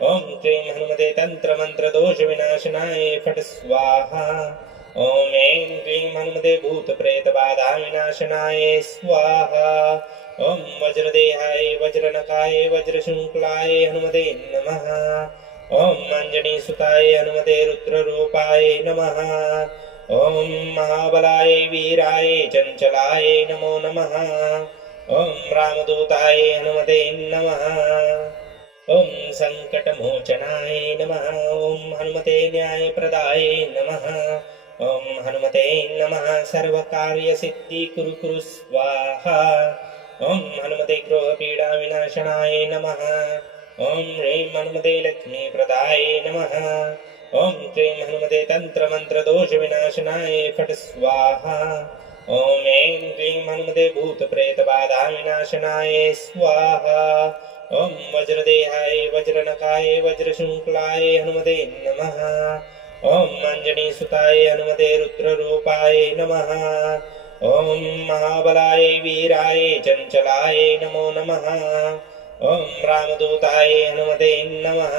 ॐ क्लीं हनुमते तन्त्रमन्त्रदोषविनाशनाय फट् स्वाहा। ॐ ऐं क्लीं हनुमते भूतप्रेतबाधाविनाशनाय स्वाहा। ॐ वज्रदेहाय वज्रनखाय वज्रशृङ्खलाय हनुमते नमः। ॐ अञ्जनीसुताय हनुमते रुद्ररूपाय नमः। ॐ महाबलाय वीराय चञ्चलाय नमो नमः। ॐ रामदूताय हनुमते नमः। ॐ सङ्कटमोचनाय नमः। ॐ हनुमते न्यायप्रदाय नमः। ॐ हनुमते नमः। सर्वकार्यसिद्धिकुरु स्वाहा। ॐ हनुमते ग्रहपीडाविनाशनाय नमः। ॐ ह्रीं हनुमते लक्ष्मीप्रदाय नमः। ॐ क्लीं हनुमते तन्त्रमन्त्रदोषविनाशनाय फट् स्वाहा। ॐ ऐं क्लीं हनुमते भूतप्रेतबाधाविनाशनाय स्वाहा। ॐ वज्रदेहाय वज्रनखाय वज्रशृङ्खलाय हनुमते नमः। ॐ अञ्जनीसुताय हनुमते रुद्ररूपाय नमः। ॐ महाबलाय वीराय चञ्चलाय नमो नमः। ॐ रामदूताय हनुमते नमः।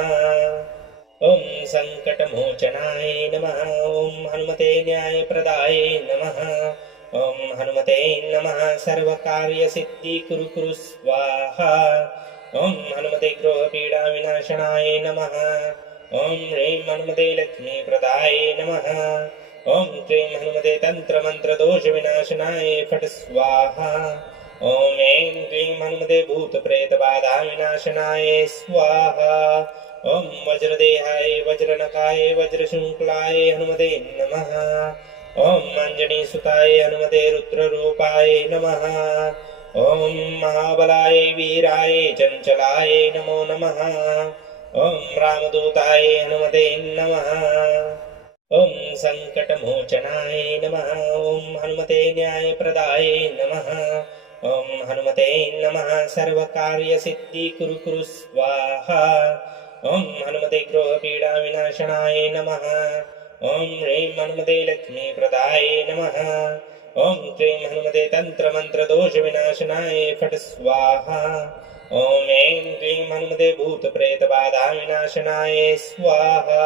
ॐ सङ्कटमोचनाय नमः। ॐ हनुमते न्यायप्रदाय नमः। ॐ हनुमते नमः। सर्वकार्यसिद्धिकुरु स्वाहा। ॐ हनुमते ग्रहपीडाविनाशनाय नमः। ॐ ह्रीं हनुमते लक्ष्मीप्रदाय नमः। ॐ क्लीं हनुमते तन्त्रमन्त्रदोषविनाशनाय फट् स्वाहा। ॐ ऐं क्लीं हनुमते भूतप्रेतबाधाविनाशनाय स्वाहा। ॐ वज्रदेहाय वज्रनखाय वज्रशृङ्खलाय हनुमते नमः। ॐ अञ्जनीसुताय हनुमते रुद्ररूपाय नमः। ॐ महाबलाय वीराय चञ्चलाय नमो नमः। ॐ रामदूताय हनुमते नमः। ॐ सङ्कटमोचनाय नमः। ॐ हनुमते न्यायप्रदाय नमः। ॐ हनुमते नमः। सर्वकार्यसिद्धिकुरु स्वाहा। ॐ हनुमते ग्रहपीडाविनाशनाय नमः। ॐ ह्रीं हनुमते लक्ष्मीप्रदाय नमः। ॐ क्लीं हनुमते तन्त्रमन्त्रदोषविनाशनाय फट् स्वाहा। ॐ ऐं क्लीं हनुमते भूतप्रेतबाधाविनाशनाय स्वाहा।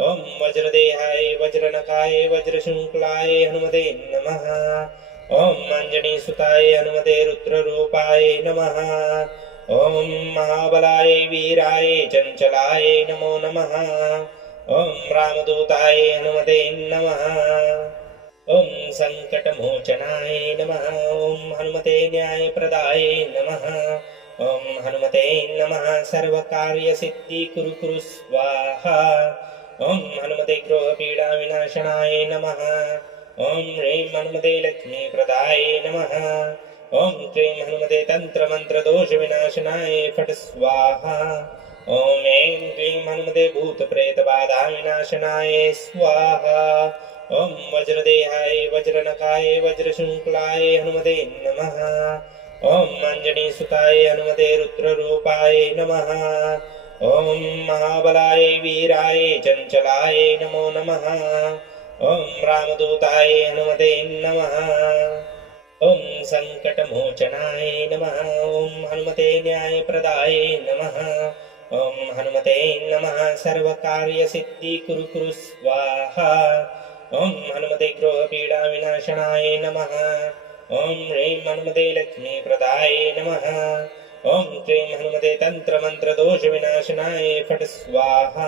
ॐ वज्रदेहाय वज्रनखाय वज्रशृङ्खलाय हनुमते नमः। ॐ अञ्जनीसुताय हनुमते रुद्ररूपाय नमः। ॐ महाबलाय वीराय चञ्चलाय नमो नमः। ॐ रामदूताय हनुमते नमः। ॐ सङ्कटमोचनाय नमः। ॐ हनुमते न्यायप्रदाय नमः। ॐ हनुमते नमः। सर्वकार्यसिद्धिकुरु स्वाहा। ॐ हनुमते ग्रहपीडाविनाशनाय नमः। ॐ ह्रीं हनुमते लक्ष्मीप्रदाय नमः। ॐ क्लीं हनुमते तन्त्रमन्त्रदोषविनाशनाय फट् स्वाहा। ॐ ऐं क्लीं हनुमते भूतप्रेतबाधाविनाशनाय स्वाहा। ॐ वज्रदेहाय वज्रनखाय वज्रशृङ्खलाय हनुमते नमः। ॐ अञ्जनीसुताय हनुमते रुद्ररूपाय नमः। ॐ महाबलाय वीराय चञ्चलाय नमो नमः। ॐ रामदूताय हनुमते नमः। ॐ सङ्कटमोचनाय नमः। ॐ हनुमते न्यायप्रदाय नमः। ॐ हनुमते नमः। सर्वकार्यसिद्धिकुरु स्वाहा। ॐ हनुमते ग्रहपीडाविनाशनाय नमः। ॐ ह्रीं हनुमते लक्ष्मीप्रदाय नमः। ॐ क्लीं हनुमते तन्त्रमन्त्रदोषविनाशनाय फट् स्वाहा।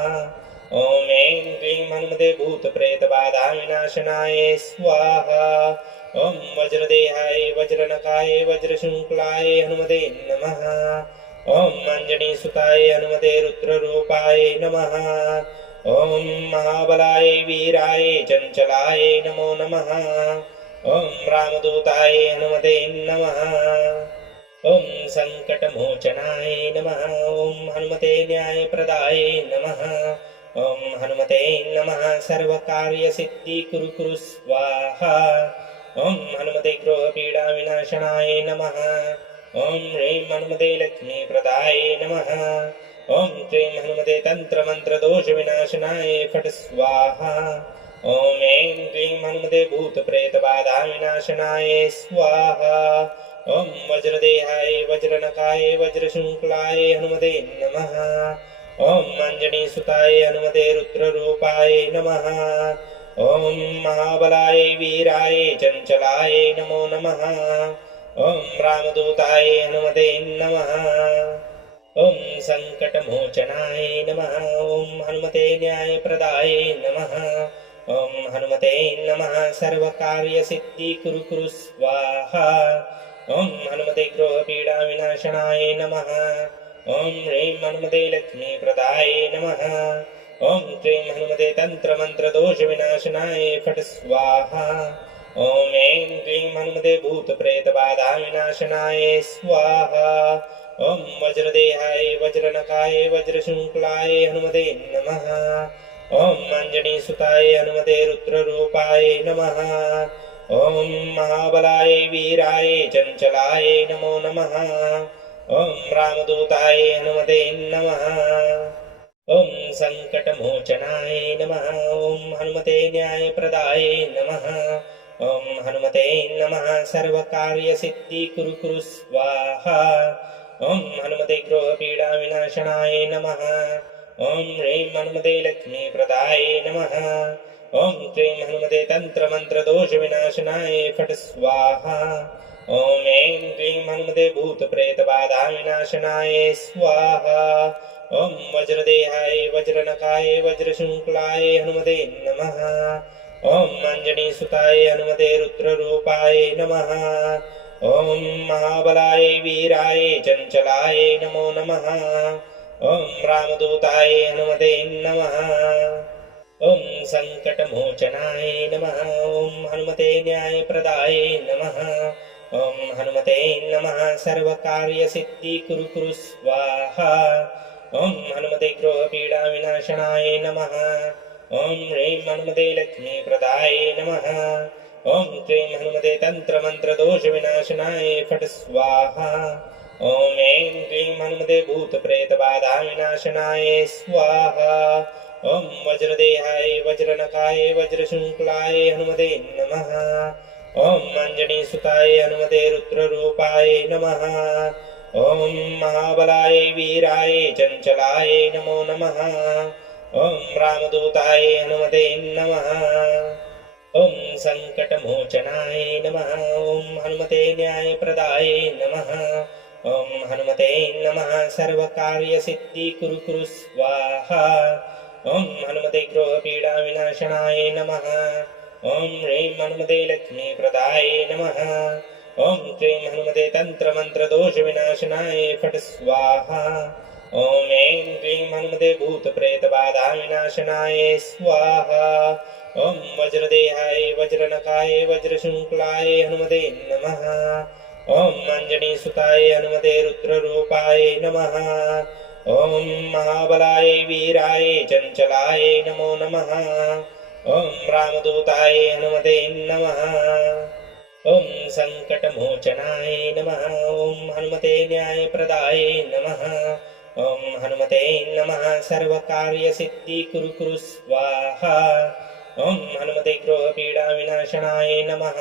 ॐ ऐं क्लीं हनुमते भूतप्रेतबाधाविनाशनाय स्वाहा। ॐ वज्रदेहाय वज्रनकाय वज्रशृङ्खलाय हनुमते नमः। ॐ अञ्जनीसुताय हनुमते रुद्ररूपाय नमः। ॐ महाबलाय वीराय चञ्चलाय नमो नमः। ॐ रामदूताय हनुमते नमः। ॐ सङ्कटमोचनाय नमः। ॐ हनुमते न्यायप्रदाय नमः। ॐ हनुमते नमः। सर्वकार्यसिद्धि कुरु कुरु स्वाहा। ॐ हनुमते ग्रहपीडाविनाशनाय नमः। ॐ ह्रीं हनुमते लक्ष्मीप्रदाय नमः। ॐ क्लीं हनुमते तन्त्रमन्त्रदोषविनाशनाय फट् स्वाहा। ॐ ऐं क्लीं हनुमते भूतप्रेतबाधाविनाशनाय स्वाहा। ॐ वज्रदेहाय वज्रनकाय वज्रशृङ्खलाय हनुमते नमः। ॐ अञ्जनीसुताय हनुमते रुद्ररूपाय नमः। ॐ महाबलाय वीराय चञ्चलाय नमो नमः। ॐ रामदूताय हनुमते नमः। ॐ सङ्कटमोचनाय नमः। ॐ हनुमते न्यायप्रदाय नमः। ॐ हनुमते नमः। सर्वकार्यसिद्धि कुरु कुरु स्वाहा। ॐ हनुमते ग्रहपीडाविनाशनाय नमः। ॐ ह्रीं हनुमते लक्ष्मीप्रदाय नमः। ॐ क्लीं हनुमते तन्त्रमन्त्रदोषविनाशनाय फट् स्वाहा। ॐ ऐं क्लीं हनुमते भूतप्रेतबाधाविनाशनाय स्वाहा। ॐ वज्रदेहाय वज्रनकाय वज्रशृङ्खलाय हनुमते नमः। ॐ अञ्जनीसुताय हनुमते रुद्ररूपाय नमः। ॐ महाबलाय वीराय चञ्चलाय नमो नमः। ॐ रामदूताय हनुमते नमः। ॐ सङ्कटमोचनाय नमः। ॐ हनुमते न्यायप्रदाय नमः। ॐ हनुमते नमः। सर्वकार्यसिद्धि कुरु कुरु स्वाहा। ॐ हनुमते ग्रहपीडाविनाशनाय नमः। ॐ ह्रीं हनुमते लक्ष्मीप्रदाय नमः। ॐ क्लीं हनुमते तन्त्रमन्त्रदोषविनाशनाय फट् स्वाहा। ॐ ऐं क्लीं हनुमते भूतप्रेतबाधाविनाशनाय स्वाहा। ॐ वज्रदेहाय वज्रनकाय वज्रशृङ्खलाय हनुमते नमः। ॐ अञ्जनीसुताय हनुमते रुद्ररूपाय नमः। ॐ महाबलाय वीराय चञ्चलाय नमो नमः। ॐ रामदूताय हनुमते नमः। ॐ सङ्कटमोचनाय नमः। ॐ हनुमते न्यायप्रदाय नमः। ॐ हनुमते नमः। सर्वकार्यसिद्धि कुरु कुरु स्वाहा। ॐ हनुमते ग्रहपीडाविनाशनाय नमः। ॐ ह्रीं हनुमते लक्ष्मीप्रदाय नमः। ॐ क्लीं हनुमते तन्त्रमन्त्रदोषविनाशनाय फट् स्वाहा। ॐ ऐं क्लीं हनुमते भूतप्रेतबाधाविनाशनाय स्वाहा। ॐ वज्रदेहाय वज्रनकाय वज्रशृङ्खलाय हनुमते नमः। ॐ अञ्जनीसुताय हनुमते रुद्ररूपाय नमः। ॐ महाबलाय वीराय चञ्चलाय नमो नमः। ॐ रामदूताय हनुमते नमः। ॐ सङ्कटमोचनाय नमः। ॐ हनुमते न्यायप्रदाय नमः। ॐ हनुमते नमः। सर्वकार्यसिद्धि कुरु कुरु स्वाहा। ॐ हनुमते ग्रहपीडाविनाशनाय नमः। ॐ ह्रीं हनुमते लक्ष्मीप्रदाय नमः। ॐ क्लीं हनुमते तन्त्रमन्त्रदोषविनाशनाय फट् स्वाहा। ॐ ऐं क्लीं हनुमते भूतप्रेतबाधाविनाशनाय स्वाहा। ॐ वज्रदेहाय वज्रनकाय वज्रशृङ्खलाय हनुमते नमः। ॐ अञ्जनीसुताय हनुमते रुद्ररूपाय नमः। ॐ महाबलाय वीराय चञ्चलाय नमो नमः। ॐ रामदूताय हनुमते नमः। ॐ सङ्कटमोचनाय नमः। ॐ हनुमते न्यायप्रदाय नमः। ॐ हनुमते नमः। सर्वकार्यसिद्धि कुरु कुरु स्वाहा। ॐ हनुमते ग्रहपीडाविनाशनाय नमः।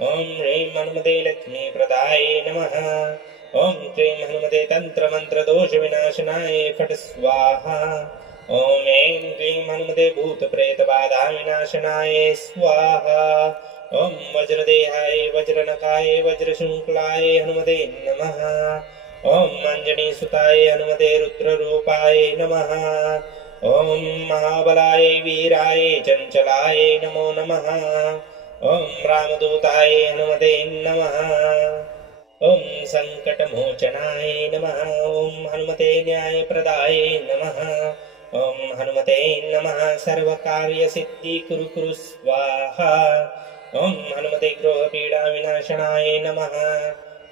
ॐ ह्रीं हनुमते लक्ष्मीप्रदाय नमः। ॐ क्लीं हनुमते तन्त्रमन्त्रदोषविनाशनाय फट् स्वाहा। ॐ ऐं क्लीं हनुमते भूतप्रेतबाधाविनाशनाय स्वाहा। ॐ वज्रदेहाय वज्रनखाय वज्रशृङ्खलाय हनुमते नमः। ॐ अञ्जनीसुताय हनुमते रुद्ररूपाय नमः। ॐ महाबलाय वीराय चञ्चलाय नमो नमः। ॐ रामदूताय हनुमते नमः। ॐ सङ्कटमोचनाय नमः। ॐ हनुमते न्यायप्रदाय नमः। ॐ हनुमते नमः। सर्वकार्यसिद्धिकुरु कुरु स्वाहा। ॐ हनुमते गृहपीडाविनाशनाय नमः।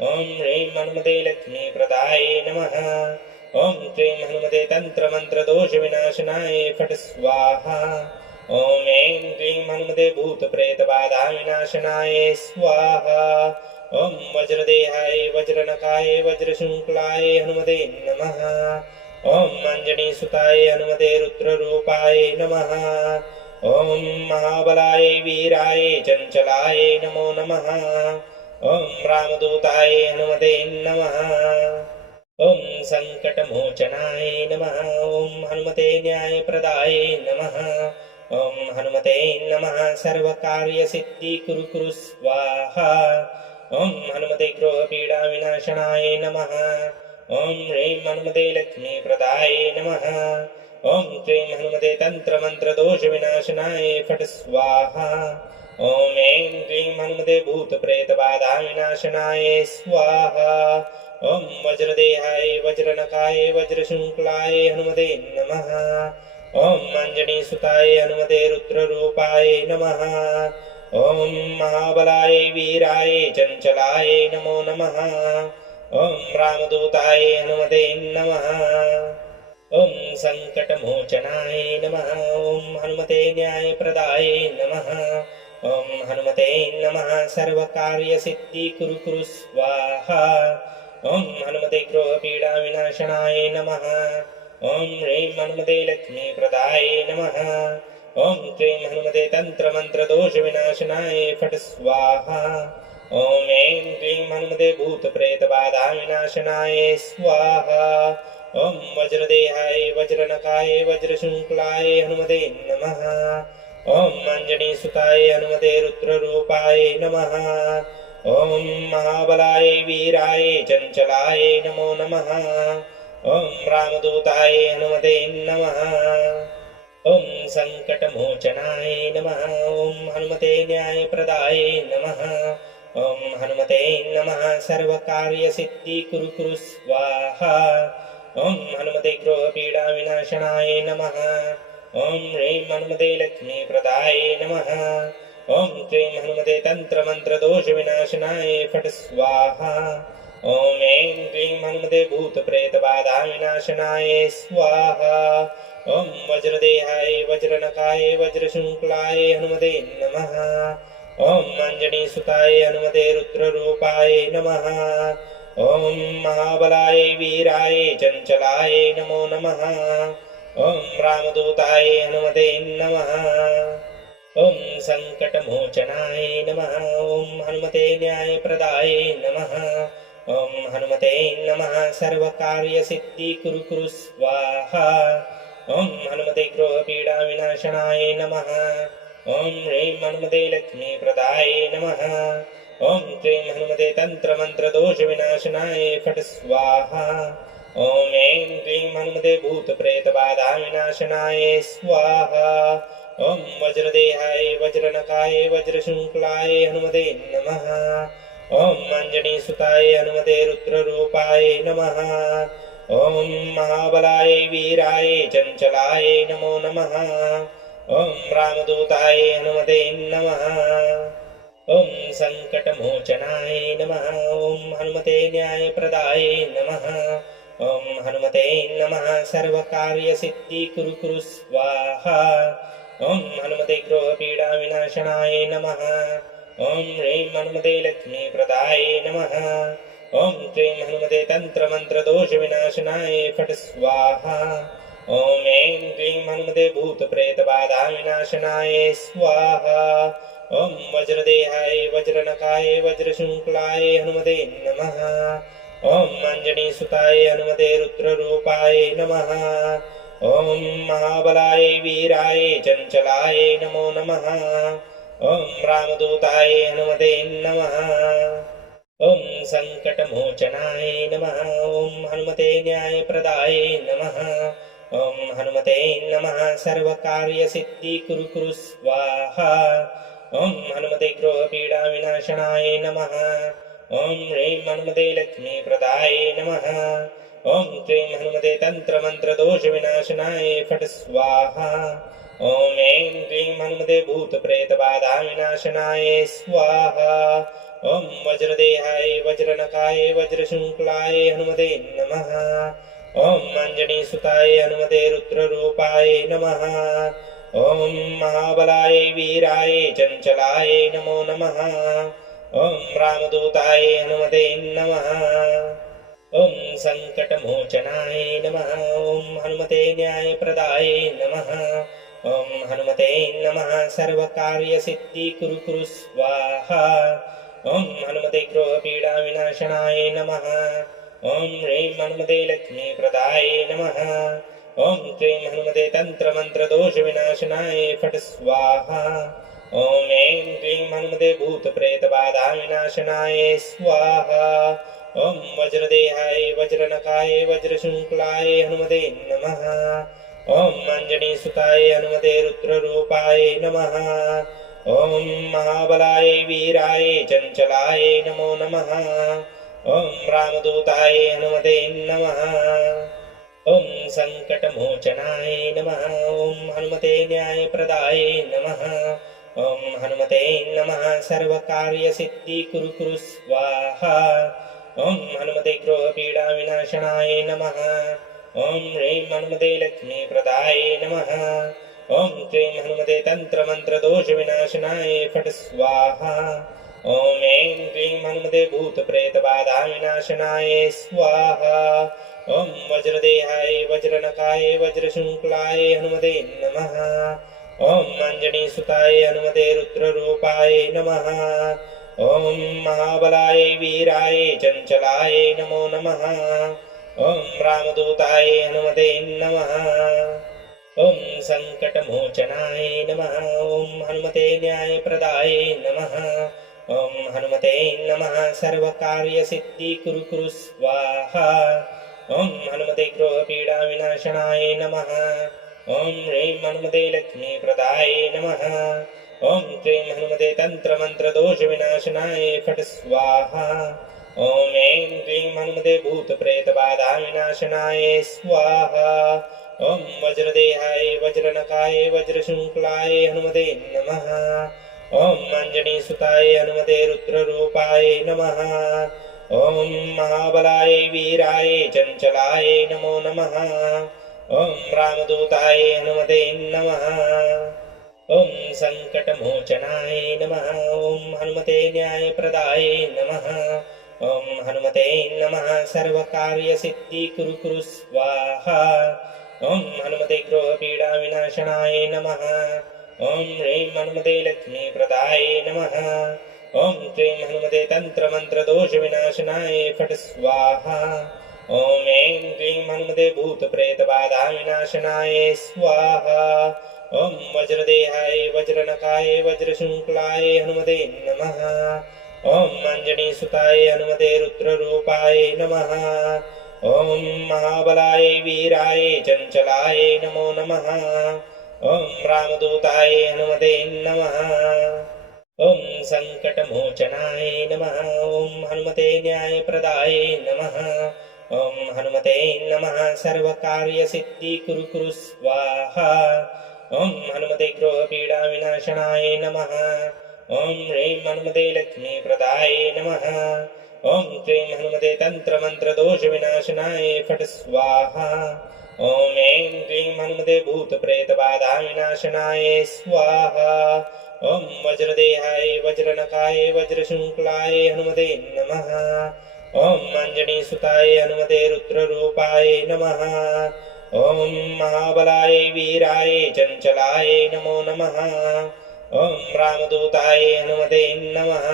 ॐ ह्रीं हनुमते लक्ष्मीप्रदाय नमः। ॐ क्लीं हनुमते तन्त्रमन्त्रदोषविनाशनाय फट् स्वाहा। ॐ ऐं क्लीं हनुमते भूतप्रेतबाधाविनाशनाय स्वाहा। ॐ वज्रदेहाय वज्रनखाय वज्रशृङ्खलाय हनुमते नमः। ॐ अञ्जनीसुताय हनुमते रुद्ररूपाय नमः। ॐ महाबलाय वीराय चञ्चलाय नमो नमः। ॐ रामदूताय हनुमते नमः। ॐ सङ्कटमोचनाय नमः। ॐ हनुमते न्यायप्रदाय नमः। ॐ हनुमते नमः। सर्वकार्यसिद्धिकुरु कुरु स्वाहा। ॐ हनुमते गृहपीडाविनाशनाय नमः। ॐ ह्रीं हनुमते लक्ष्मीप्रदाय नमः। ॐ क्लीं हनुमते तन्त्रमन्त्रदोषविनाशनाय फट् स्वाहा। ॐ ऐं क्लीं हनुमते भूतप्रेतबाधाविनाशनाय स्वाहा। ॐ वज्रदेहाय वज्रनखाय वज्रशृङ्खलाय हनुमते नमः। ॐ अञ्जनीसुताय हनुमते रुद्ररूपाय नमः। ॐ महाबलाय वीराय चञ्चलाय नमो नमः। ॐ रामदूताय हनुमते नमः। ॐ सङ्कटमोचनाय नमः। ॐ हनुमते न्यायप्रदाय नमः। ॐ हनुमते नमः। सर्वकार्यसिद्धिकुरु कुरु स्वाहा। ॐ हनुमते गृहपीडाविनाशनाय नमः। ॐ ह्रीं हनुमते लक्ष्मीप्रदाय नमः। ॐ क्लीं हनुमते तन्त्रमन्त्रदोषविनाशनाय फट् स्वाहा। ॐ ऐं क्लीं हनुमते भूतप्रेतबाधाविनाशनाय स्वाहा। ॐ वज्रदेहाय वज्रनखाय वज्रशृङ्खलाय हनुमते नमः। ॐ अञ्जनीसुताय हनुमते रुद्ररूपाय नमः। ॐ महाबलाय वीराय चञ्चलाय नमो नमः। ॐ रामदूताय हनुमते नमः। ॐ सङ्कटमोचनाय नमः। ॐ हनुमते न्यायप्रदाय नमः। ॐ हनुमते नमः। सर्वकार्यसिद्धिकुरु कुरु स्वाहा। ॐ हनुमते गृहपीडाविनाशनाय नमः। ॐ ह्रीं हनुमते लक्ष्मीप्रदाय नमः। ॐ क्लीं हनुमते तन्त्रमन्त्रदोषविनाशनाय फट् स्वाहा। ॐ ऐं क्लीं हनुमते भूतप्रेतबाधाविनाशनाय स्वाहा। ॐ वज्रदेहाय वज्रनखाय वज्रशृङ्खलाय हनुमते नमः। ॐ अञ्जनीसुताय हनुमते रुद्ररूपाय नमः। ॐ महाबलाय वीराय चञ्चलाय नमो नमः। ॐ रामदूताय हनुमते नमः। ॐ सङ्कटमोचनाय नमः। ॐ हनुमते न्यायप्रदाय नमः। ॐ हनुमते नमः। सर्वकार्यसिद्धिकुरु कुरु स्वाहा। ॐ हनुमते गृहपीडाविनाशनाय नमः। ॐ ह्रीं हनुमते लक्ष्मीप्रदाय नमः। ॐ क्लीं हनुमते तन्त्रमन्त्रदोषविनाशनाय फट् स्वाहा। ॐ ऐं क्लीं हनुमते भूतप्रेतबाधाविनाशनाय स्वाहा। ॐ वज्रदेहाय वज्रनखाय वज्रशृङ्खलाय हनुमते नमः। ॐ अञ्जनीसुताय हनुमते रुद्ररूपाय नमः। ॐ महाबलाय वीराय चञ्चलाय नमो नमः। ॐ रामदूताय हनुमते नमः। ॐ सङ्कटमोचनाय नमः। ॐ हनुमते न्यायप्रदाय नमः। ॐ हनुमते नमः। सर्वकार्यसिद्धिकुरु कुरु स्वाहा। ॐ हनुमते गृहपीडाविनाशनाय नमः। ॐ ह्रीं हनुमते लक्ष्मीप्रदाय नमः। ॐ क्लीं हनुमते तन्त्रमन्त्रदोषविनाशनाय फट् स्वाहा। ॐ ऐं क्लीं हनुमते भूतप्रेतबाधाविनाशनाय स्वाहा। ॐ वज्रदेहाय वज्रनखाय वज्रशृङ्खलाय हनुमते नमः। ॐ अञ्जनीसुताय हनुमते रुद्ररूपाय नमः। ॐ महाबलाय वीराय चञ्चलाय नमो नमः। ॐ रामदूताय हनुमते नमः। ॐ सङ्कटमोचनाय नमः। ॐ हनुमते न्यायप्रदाय नमः। ॐ हनुमते नमः। सर्वकार्यसिद्धिकुरु कुरु स्वाहा। ॐ हनुमते गृहपीडाविनाशनाय नमः। ॐ ह्रीं हनुमते लक्ष्मीप्रदाय नमः। ॐ क्लीं हनुमते तन्त्रमन्त्रदोषविनाशनाय फट् स्वाहा। ॐ ऐं क्लीं हनुमते भूतप्रेतबाधाविनाशनाय स्वाहा। ॐ वज्रदेहाय वज्रनखाय वज्रशृङ्खलाय हनुमते नमः। ॐ अञ्जनीसुताय हनुमते रुद्ररूपाय नमः। ॐ महाबलाय वीराय चञ्चलाय नमो नमः। ॐ रामदूताय हनुमते नमः। ॐ सङ्कटमोचनाय नमः। ॐ हनुमते न्यायप्रदाय नमः। ॐ हनुमते नमः। सर्वकार्यसिद्धिकुरु कुरु स्वाहा। ॐ हनुमते गृहपीडाविनाशनाय नमः। ॐ ह्रीं हनुमते लक्ष्मीप्रदाय नमः। ॐ क्लीं हनुमते तन्त्रमन्त्रदोषविनाशनाय फट् स्वाहा। ॐ ऐं क्लीं हनुमते भूतप्रेतबाधाविनाशनाय स्वाहा। ॐ वज्रदेहाय वज्रनखाय वज्रशृङ्खलाय हनुमते नमः। ॐ अञ्जनीसुताय हनुमते रुद्ररूपाय नमः। ॐ महाबलाय वीराय चञ्चलाय नमो नमः। ॐ रामदूताय हनुमते नमः। ॐ सङ्कटमोचनाय नमः। ॐ हनुमते न्यायप्रदाय नमः। ॐ हनुमते नमः। सर्वकार्यसिद्धिकुरु कुरु स्वाहा। ॐ हनुमते गृहपीडाविनाशनाय नमः। ॐ ह्रीं हनुमते लक्ष्मीप्रदाय नमः। ॐ क्लीं हनुमते तन्त्रमन्त्रदोषविनाशनाय फट् स्वाहा। ॐ ऐं क्लीं हनुमते भूतप्रेतबाधाविनाशनाय स्वाहा। ॐ वज्रदेहाय वज्रनखाय वज्रशृङ्खलाय हनुमते नमः। ॐ अञ्जनीसुताय हनुमते रुद्ररूपाय नमः। ॐ महाबलाय वीराय चञ्चलाय नमो नमः। ॐ रामदूताय हनुमते नमः। ॐ सङ्कटमोचनाय नमः। ॐ हनुमते न्यायप्रदाय नमः। ॐ हनुमते नमः। सर्वकार्यसिद्धिकुरु कुरु स्वाहा। ॐ हनुमते गृहपीडाविनाशनाय नमः। ॐ ह्रीं हनुमते लक्ष्मीप्रदाय नमः। ॐ क्लीं हनुमते तन्त्रमन्त्रदोषविनाशनाय फट् स्वाहा। ॐ ऐं क्लीं हनुमते भूतप्रेतबाधाविनाशनाय स्वाहा। ॐ वज्रदेहाय वज्रनखाय वज्रशृङ्खलाय हनुमते नमः। ॐ अञ्जनीसुताय हनुमते रुद्ररूपाय नमः। ॐ महाबलाय वीराय चञ्चलाय नमो नमः। ॐ रामदूताय हनुमते नमः। ॐ सङ्कटमोचनाय नमः। ॐ हनुमते न्यायप्रदाय नमः। ॐ हनुमते नमः। सर्वकार्यसिद्धिकुरु कुरु स्वाहा। ॐ हनुमते गृहपीडाविनाशनाय नमः। ॐ ह्रीं हनुमते लक्ष्मीप्रदाय नमः। ॐ क्लीं हनुमते तन्त्रमन्त्रदोषविनाशनाय फट् स्वाहा। ॐ ऐं क्लीं हनुमते भूतप्रेतबाधाविनाशनाय स्वाहा। ॐ वज्रदेहाय वज्रनखाय वज्रशृङ्खलाय हनुमते नमः। ॐ अञ्जनीसुताय हनुमते रुद्ररूपाय नमः। ॐ महाबलाय वीराय चञ्चलाय नमो नमः। ॐ रामदूताय हनुमते नमः। ॐ सङ्कटमोचनाय नमः। ॐ हनुमते न्यायप्रदाय नमः। ॐ हनुमते नमः। सर्वकार्यसिद्धिकुरु कुरु स्वाहा। ॐ हनुमते गृहपीडाविनाशनाय नमः। ॐ ह्रीं हनुमते लक्ष्मीप्रदाय नमः। ॐ क्लीं हनुमते तन्त्रमन्त्रदोषविनाशनाय फट् स्वाहा। ॐ ऐं क्लीं हनुमते भूतप्रेतबाधाविनाशनाय स्वाहा। ॐ वज्रदेहाय वज्रनखाय वज्रशृङ्खलाय हनुमते नमः। ॐ अञ्जनीसुताय हनुमते रुद्ररूपाय नमः। ॐ महाबलाय वीराय चञ्चलाय नमो नमः। ॐ रामदूताय हनुमते नमः।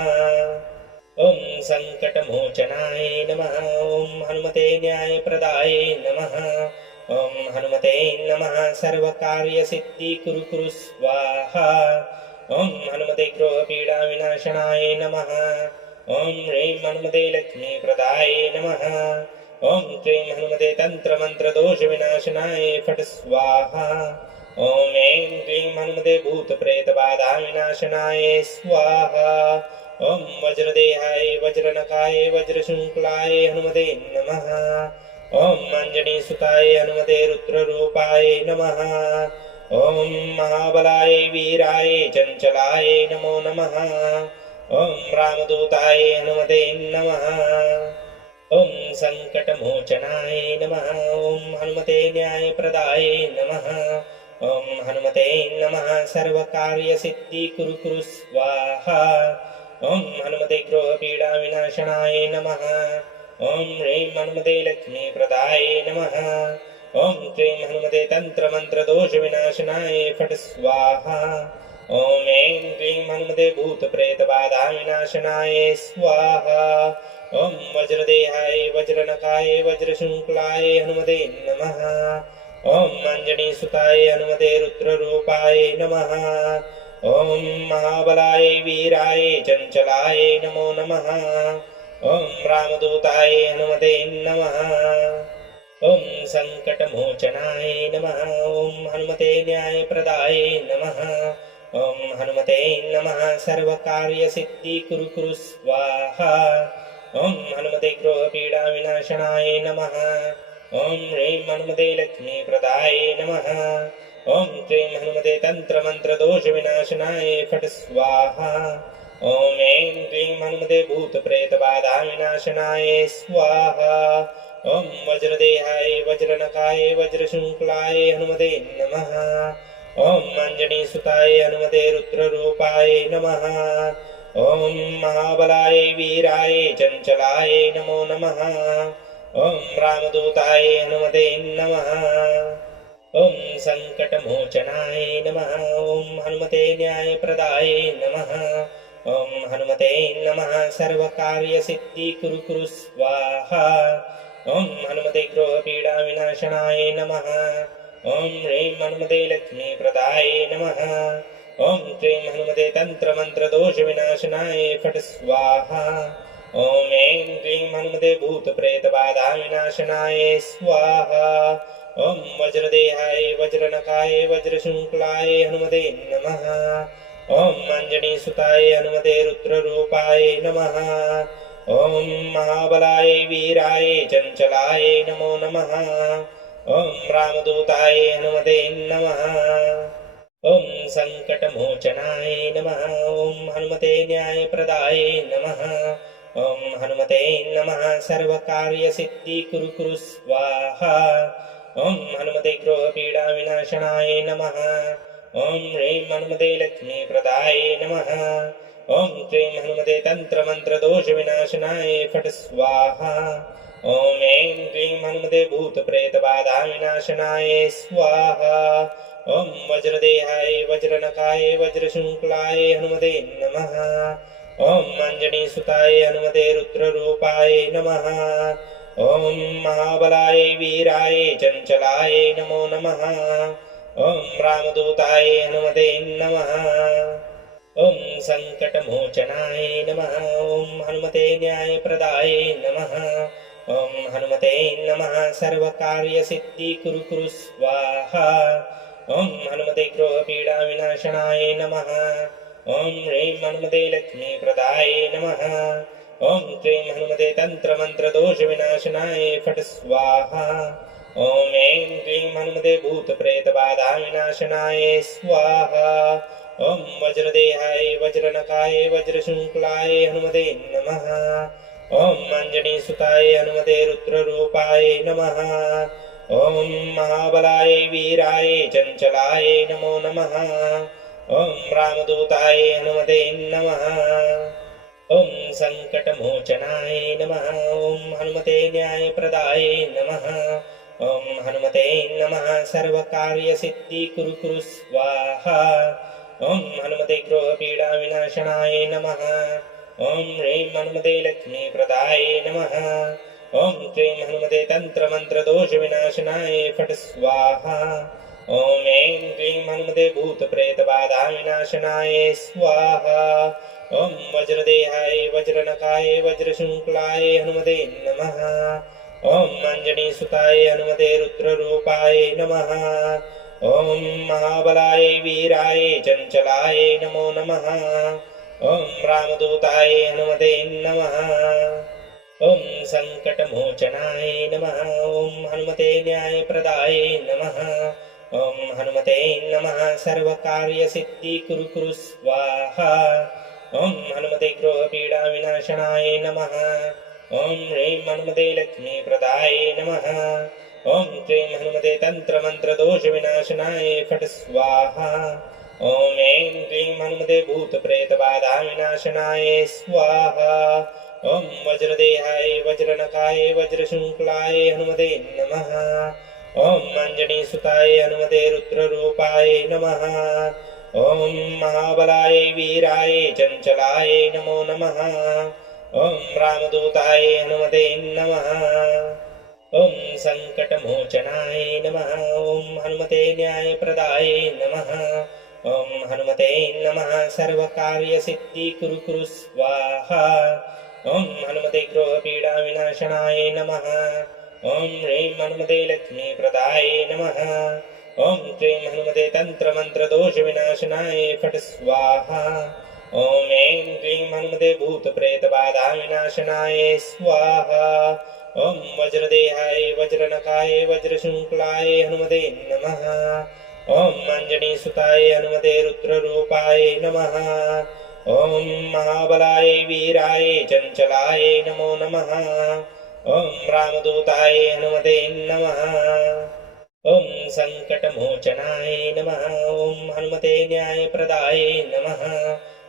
ॐ सङ्कटमोचनाय नमः। ॐ हनुमते न्यायप्रदाय नमः। ॐ हनुमते नमः। सर्वकार्यसिद्धिकुरु कुरु स्वाहा। ॐ हनुमते ग्रहपीडाविनाशनाय नमः। ॐ ह्रीं हनुमते लक्ष्मीप्रदाय नमः। ॐ क्लीं हनुमते तन्त्रमन्त्रदोषविनाशनाय फट् स्वाहा। ॐ ऐं क्लीं हनुमते भूतप्रेतबाधाविनाशनाय स्वाहा। ॐ वज्रदेहाय वज्रनखाय वज्रशृङ्खलाय हनुमते नमः। ॐ अञ्जनीसुताय हनुमते रुद्ररूपाय नमः। ॐ महाबलाय वीराय चञ्चलाय नमो नमः। ॐ रामदूताय हनुमते नमः। ॐ सङ्कटमोचनाय नमः। ॐ हनुमते न्यायप्रदाय नमः। ॐ हनुमते नमः सर्वकार्यसिद्धिकुरु स्वाहा। ॐ हनुमते ग्रहपीडाविनाशनाय नमः। ॐ ह्रीं हनुमते लक्ष्मीप्रदाय नमः। ॐ क्लीं हनुमते तन्त्रमन्त्रदोषविनाशनाय फट् स्वाहा। ॐ ऐं क्लीं हनुमते भूतप्रेतबाधाविनाशनाय स्वाहा। ॐ वज्रदेहाय वज्रनखाय वज्रशृङ्खलाय हनुमते नमः। ॐ अञ्जनीसुताय हनुमते रुद्ररूपाय नमः। ॐ महाबलाय वीराय चञ्चलाय नमो नमः। ॐ रामदूताय हनुमते नमः। ॐ सङ्कटमोचनाय नमः। ॐ हनुमते न्यायप्रदाय नमः। ॐ हनुमते नमः सर्वकार्यसिद्धिकुरु स्वाहा। ॐ हनुमते ग्रहपीडाविनाशनाय नमः। ॐ ह्रीं हनुमते लक्ष्मीप्रदाय नमः। ॐ क्लीं हनुमते तन्त्रमन्त्रदोषविनाशनाय फट् स्वाहा। ॐ ऐं क्लीं हनुमते भूतप्रेतबाधाविनाशनाय स्वाहा। ॐ वज्रदेहाय वज्रनखाय वज्रशृङ्खलाय हनुमते नमः। ॐ अञ्जनीसुताय हनुमते रुद्ररूपाय नमः। ॐ महाबलाय वीराय चञ्चलाय नमो नमः। ॐ रामदूताय हनुमते नमः। ॐ सङ्कटमोचनाय नमः। ॐ हनुमते न्यायप्रदाय नमः। ॐ हनुमते नमः सर्वकार्यसिद्धिकुरु स्वाहा। ॐ हनुमते ग्रहपीडाविनाशनाय नमः। ॐ ह्रीं हनुमते लक्ष्मीप्रदाय नमः। ॐ क्लीं हनुमते तन्त्रमन्त्रदोषविनाशनाय फट् स्वाहा। ॐ ऐं क्लीं हनुमते भूतप्रेतबाधाविनाशनाय स्वाहा। ॐ वज्रदेहाय वज्रनखाय वज्रशृङ्खलाय हनुमते नमः। ॐ अञ्जनीसुताय हनुमते रुद्ररूपाय नमः। ॐ महाबलाय वीराय चञ्चलाय नमो नमः। ॐ रामदूताय हनुमते नमः। ॐ सङ्कटमोचनाय नमः। ॐ हनुमते न्यायप्रदाय नमः। ॐ हनुमते नमः सर्वकार्यसिद्धिकुरु स्वाहा। ॐ हनुमते ग्रहपीडाविनाशनाय नमः। ॐ ह्रीं हनुमते लक्ष्मीप्रदाय नमः। ॐ क्लीं हनुमते तन्त्रमन्त्रदोषविनाशनाय फट् स्वाहा। ॐ ऐं क्लीं हनुमते भूतप्रेतबाधाविनाशनाय स्वाहा। ॐ वज्रदेहाय वज्रनखाय वज्रशृङ्खलाय हनुमते नमः। ॐ अञ्जनीसुताय हनुमते रुद्ररूपाय नमः। ॐ महाबलाय वीराय चञ्चलाय नमो नमः। ॐ रामदूताय हनुमते नमः। ॐ सङ्कटमोचनाय नमः। ॐ हनुमते न्यायप्रदाय नमः। ॐ हनुमते नमः सर्वकार्यसिद्धिकुरु स्वाहा। ॐ हनुमते ग्रहपीडाविनाशनाय नमः। ॐ ह्रीं हनुमते लक्ष्मीप्रदाय नमः। ॐ क्लीं हनुमते तन्त्रमन्त्रदोषविनाशनाय फट् स्वाहा। ॐ ऐं क्लीं हनुमते भूतप्रेतबाधाविनाशनाय स्वाहा। ॐ वज्रदेहाय वज्रनखाय वज्रशृङ्खलाय हनुमते नमः। ॐ अञ्जनीसुताय हनुमते रुद्ररूपाय नमः। ॐ महाबलाय वीराय चञ्चलाय नमो नमः। ॐ रामदूताय हनुमते नमः। ॐ सङ्कटमोचनाय नमः। ॐ हनुमते न्यायप्रदाय नमः। ॐ हनुमते नमः सर्वकार्यसिद्धिकुरु स्वाहा। ॐ हनुमते ग्रहपीडाविनाशनाय नमः। ॐ ह्रीं हनुमते लक्ष्मीप्रदाय नमः। ॐ क्लीं हनुमते तन्त्रमन्त्रदोषविनाशनाय फट् स्वाहा। ॐ ऐं क्लीं हनुमते भूतप्रेतबाधाविनाशनाय स्वाहा। ॐ वज्रदेहाय वज्रनखाय वज्रशृङ्खलाय हनुमते नमः। ॐ अञ्जनीसुताय हनुमते रुद्ररूपाय नमः। ॐ महाबलाय वीराय चञ्चलाय नमो नमः। ॐ रामदूताय हनुमते नमः। ॐ सङ्कटमोचनाय नमः। ॐ हनुमते न्यायप्रदाय नमः। ॐ हनुमते नमः। सर्वकार्यसिद्धिकुरु स्वाहा। ॐ हनुमते ग्रहपीडाविनाशनाय नमः। ॐ ह्रीं हनुमते लक्ष्मीप्रदाय नमः। ॐ क्लीं हनुमते तन्त्रमन्त्रदोषविनाशनाय फट् स्वाहा। ॐ ऐं क्लीं हनुमते भूतप्रेतबाधाविनाशनाय स्वाहा। ॐ वज्रदेहाय वज्रनखाय वज्रशृङ्खलाय हनुमते नमः। ॐ अञ्जनीसुताय हनुमते रुद्ररूपाय नमः। ॐ महाबलाय वीराय चञ्चलाय नमो नमः। ॐ रामदूताय हनुमते नमः। ॐ सङ्कटमोचनाय नमः। ॐ हनुमते न्यायप्रदाय नमः। ॐ हनुमते नमः। सर्वकार्यसिद्धिकुरु स्वाहा। ॐ हनुमते ग्रहपीडाविनाशनाय नमः। ॐ ह्रीं हनुमते लक्ष्मीप्रदाय नमः। ॐ क्लीं हनुमते तन्त्रमन्त्रदोषविनाशनाय फट् स्वाहा। ॐ ऐं क्लीं हनुमते भूतप्रेतबाधाविनाशनाय स्वाहा। ॐ वज्रदेहाय वज्रनखाय वज्रशृङ्खलाय हनुमते नमः। ॐ अञ्जनीसुताय हनुमते रुद्ररूपाय नमः। ॐ महाबलाय वीराय चञ्चलाय नमो नमः। ॐ रामदूताय हनुमते नमः। ॐ सङ्कटमोचनाय नमः। ॐ हनुमते न्यायप्रदाय नमः।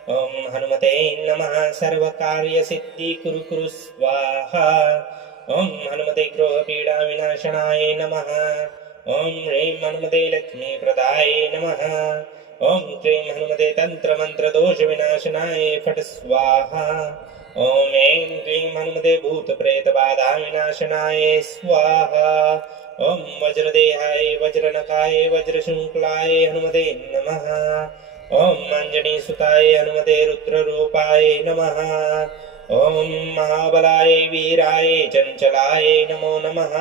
ॐ हनुमते नमः। सर्वकार्यसिद्धिकुरु स्वाहा। ॐ हनुमते ग्रहपीडाविनाशनाय नमः। ॐ ह्रीं हनुमते लक्ष्मीप्रदाय नमः। ॐ क्लीं हनुमते तन्त्रमन्त्रदोषविनाशनाय फट् स्वाहा। ॐ ऐं क्लीं हनुमते भूतप्रेतबाधाविनाशनाय स्वाहा। ॐ वज्रदेहाय वज्रनखाय वज्रशृङ्खलाय हनुमते नमः। ॐ अञ्जनीसुताय हनुमते रुद्ररूपाय नमः। ॐ महाबलाय वीराय चञ्चलाय नमो नमः।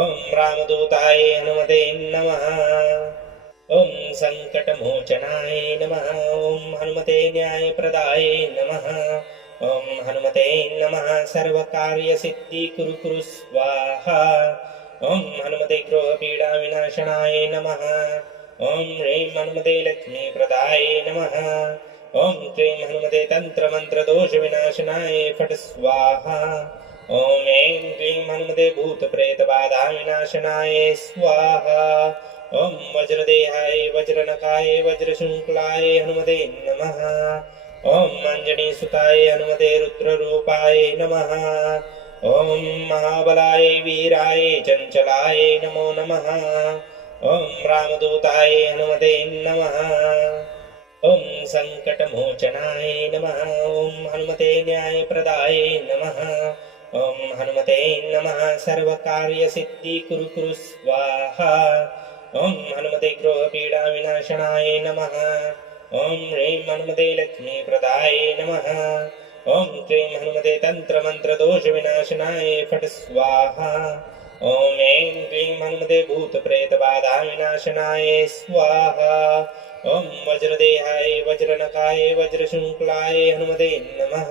ॐ रामदूताय हनुमते नमः। ॐ सङ्कटमोचनाय नमः। ॐ हनुमते न्यायप्रदाय नमः। ॐ हनुमते नमः। सर्वकार्यसिद्धिकुरु स्वाहा। ॐ हनुमते ग्रहपीडाविनाशनाय नमः। ॐ ह्रीं हनुमते लक्ष्मीप्रदाय नमः। ॐ क्लीं हनुमते तन्त्रमन्त्रदोषविनाशनाय फट् स्वाहा। ॐ ऐं क्लीं हनुमते भूतप्रेतबाधाविनाशनाय स्वाहा। ॐ वज्रदेहाय वज्रनखाय वज्रशृङ्खलाय हनुमते नमः। ॐ अञ्जनीसुताय हनुमते रुद्ररूपाय नमः। ॐ महाबलाय वीराय चञ्चलाय नमो नमः। ॐ रामदूताय हनुमते नमः। ॐ सङ्कटमोचनाय नमः। ॐ हनुमते न्यायप्रदाय नमः। ॐ हनुमते नमः। सर्वकार्यसिद्धिकुरु स्वाहा। ॐ हनुमते ग्रहपीडाविनाशनाय नमः। ॐ ह्रीं हनुमते लक्ष्मीप्रदाय नमः। ॐ क्लीं हनुमते तन्त्रमन्त्रदोषविनाशनाय फट् स्वाहा। ॐ ऐं क्लीं हनुमते भूतप्रेतबाधाविनाशनाय स्वाहा। ॐ वज्रदेहाय वज्रनखाय वज्रशृङ्खलाय हनुमते नमः।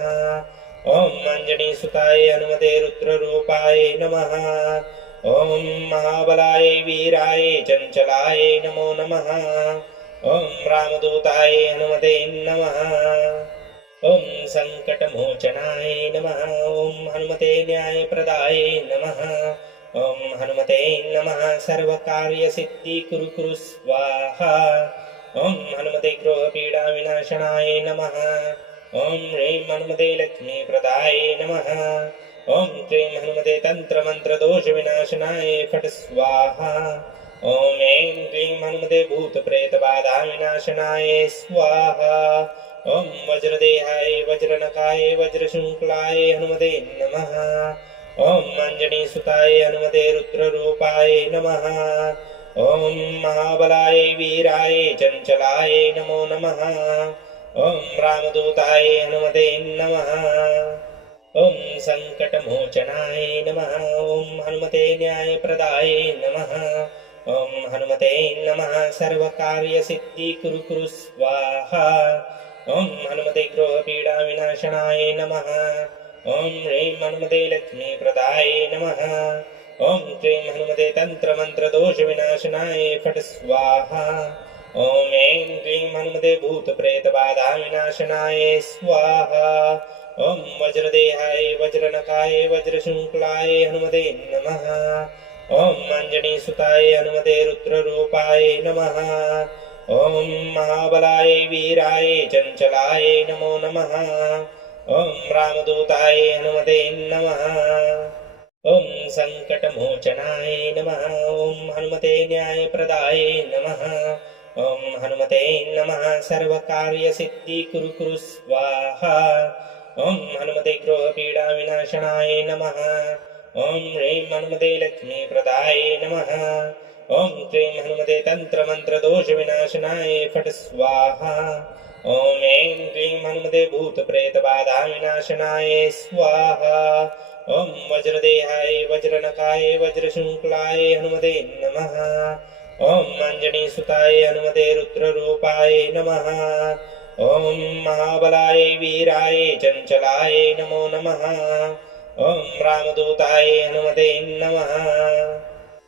ॐ अञ्जनीसुताय हनुमते रुद्ररूपाय नमः। ॐ महाबलाय वीराय चञ्चलाय नमो नमः। ॐ रामदूताय हनुमते नमः। ॐ सङ्कटमोचनाय नमः। ॐ हनुमते न्यायप्रदाय नमः। ॐ हनुमते नमः। सर्वकार्यसिद्धिकुरु स्वाहा। ॐ हनुमते ग्रहपीडाविनाशनाय नमः। ॐ ह्रीं हनुमते लक्ष्मीप्रदाय नमः। ॐ क्लीं हनुमते तन्त्रमन्त्रदोषविनाशनाय फट् स्वाहा। ॐ ऐं क्लीं हनुमते भूतप्रेतबाधाविनाशनाय स्वाहा। ॐ वज्रदेहाय वज्रनखाय वज्रशृङ्खलाय हनुमते नमः। ॐ अञ्जनीसुताय हनुमते रुद्ररूपाय नमः। ॐ महाबलाय वीराय चञ्चलाय नमो नमः ॐ रामदूताय हनुमते नमः ॐ सङ्कटमोचनाय नमः ॐ हनुमते न्यायप्रदाय नमः ॐ हनुमते नमः सर्वकार्यसिद्धिकुरु कुरु स्वाहा ॐ हनुमते गृहपीडाविनाशनाय नमः ॐ ह्रीं हनुमते लक्ष्मीप्रदाय नमः ॐ क्लीं हनुमते तन्त्रमन्त्रदोषविनाशनाय फट् स्वाहा ॐ ऐं क्लीं हनुमते भूतप्रेतबाधाविनाशनाय स्वाहा ॐ वज्रदेहाय वज्रनखाय वज्रशृङ्खलाय हनुमते नमः ॐ अञ्जनीसुताय हनुमते रुद्ररूपाय नमः ॐ महाबलाय वीराय चञ्चलाय नमो नमः ॐ रामदूताय हनुमते नमः ॐ सङ्कटमोचनाय नमः ॐ हनुमते न्यायप्रदाय नमः ॐ हनुमते नमः सर्वकार्यसिद्धिकुरु कुरु स्वाहा ॐ हनुमते गृहपीडाविनाशनाय नमः ॐ ह्रीं हनुमते लक्ष्मीप्रदाय नमः ॐ क्लीं हनुमते तन्त्रमन्त्रदोषविनाशनाय फट् स्वाहा ॐ ऐं क्लीं हनुमते भूतप्रेतबाधाविनाशनाय स्वाहा ॐ वज्रदेहाय वज्रनखाय वज्रशृङ्खलाय हनुमते नमः ॐ अञ्जनीसुताय हनुमते रुद्ररूपाय नमः ॐ महाबलाय वीराय चञ्चलाय नमो नमः ॐ रामदूताय हनुमते नमः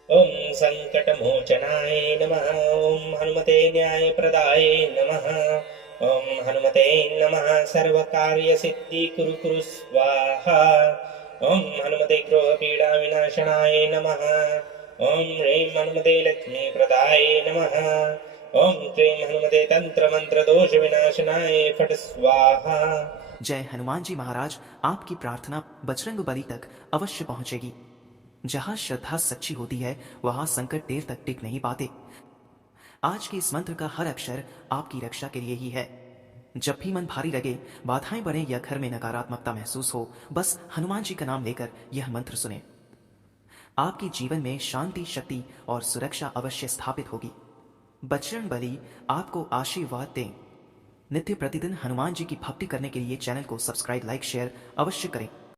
ॐ सङ्कटमोचनाय नमः ॐ हनुमते न्यायप्रदाय नमः ॐ हनुमते नमः सर्वकार्यसिद्धिकुरु कुरु स्वाहा ॐ हनुमते गृहपीडाविनाशनाय नमः ॐ ह्रीं हनुमते लक्ष्मीप्रदाय नमः ॐ क्लीं हनुमते तन्त्रमन्त्रदोषविनाशनाय फट् स्वाहा। जय हनुमान जी महाराज। आपकी प्रार्थना बजरंग बली तक अवश्य पहुंचेगी। जहां श्रद्धा सच्ची होती है वहां संकट देर तक टिक नहीं पाते। आज के इस मंत्र का हर अक्षर आपकी रक्षा के लिए ही है। जब भी मन भारी लगे, बाधाएं बढ़े या घर में नकारात्मकता महसूस हो, बस हनुमान जी का नाम लेकर यह मंत्र सुने। आपके जीवन में शांति, शक्ति और सुरक्षा अवश्य स्थापित होगी। बजरंग बली आपको आशीर्वाद दें। नित्य प्रतिदिन हनुमान जी की भक्ति करने के लिए चैनल को सब्सक्राइब, लाइक, शेयर अवश्य करें।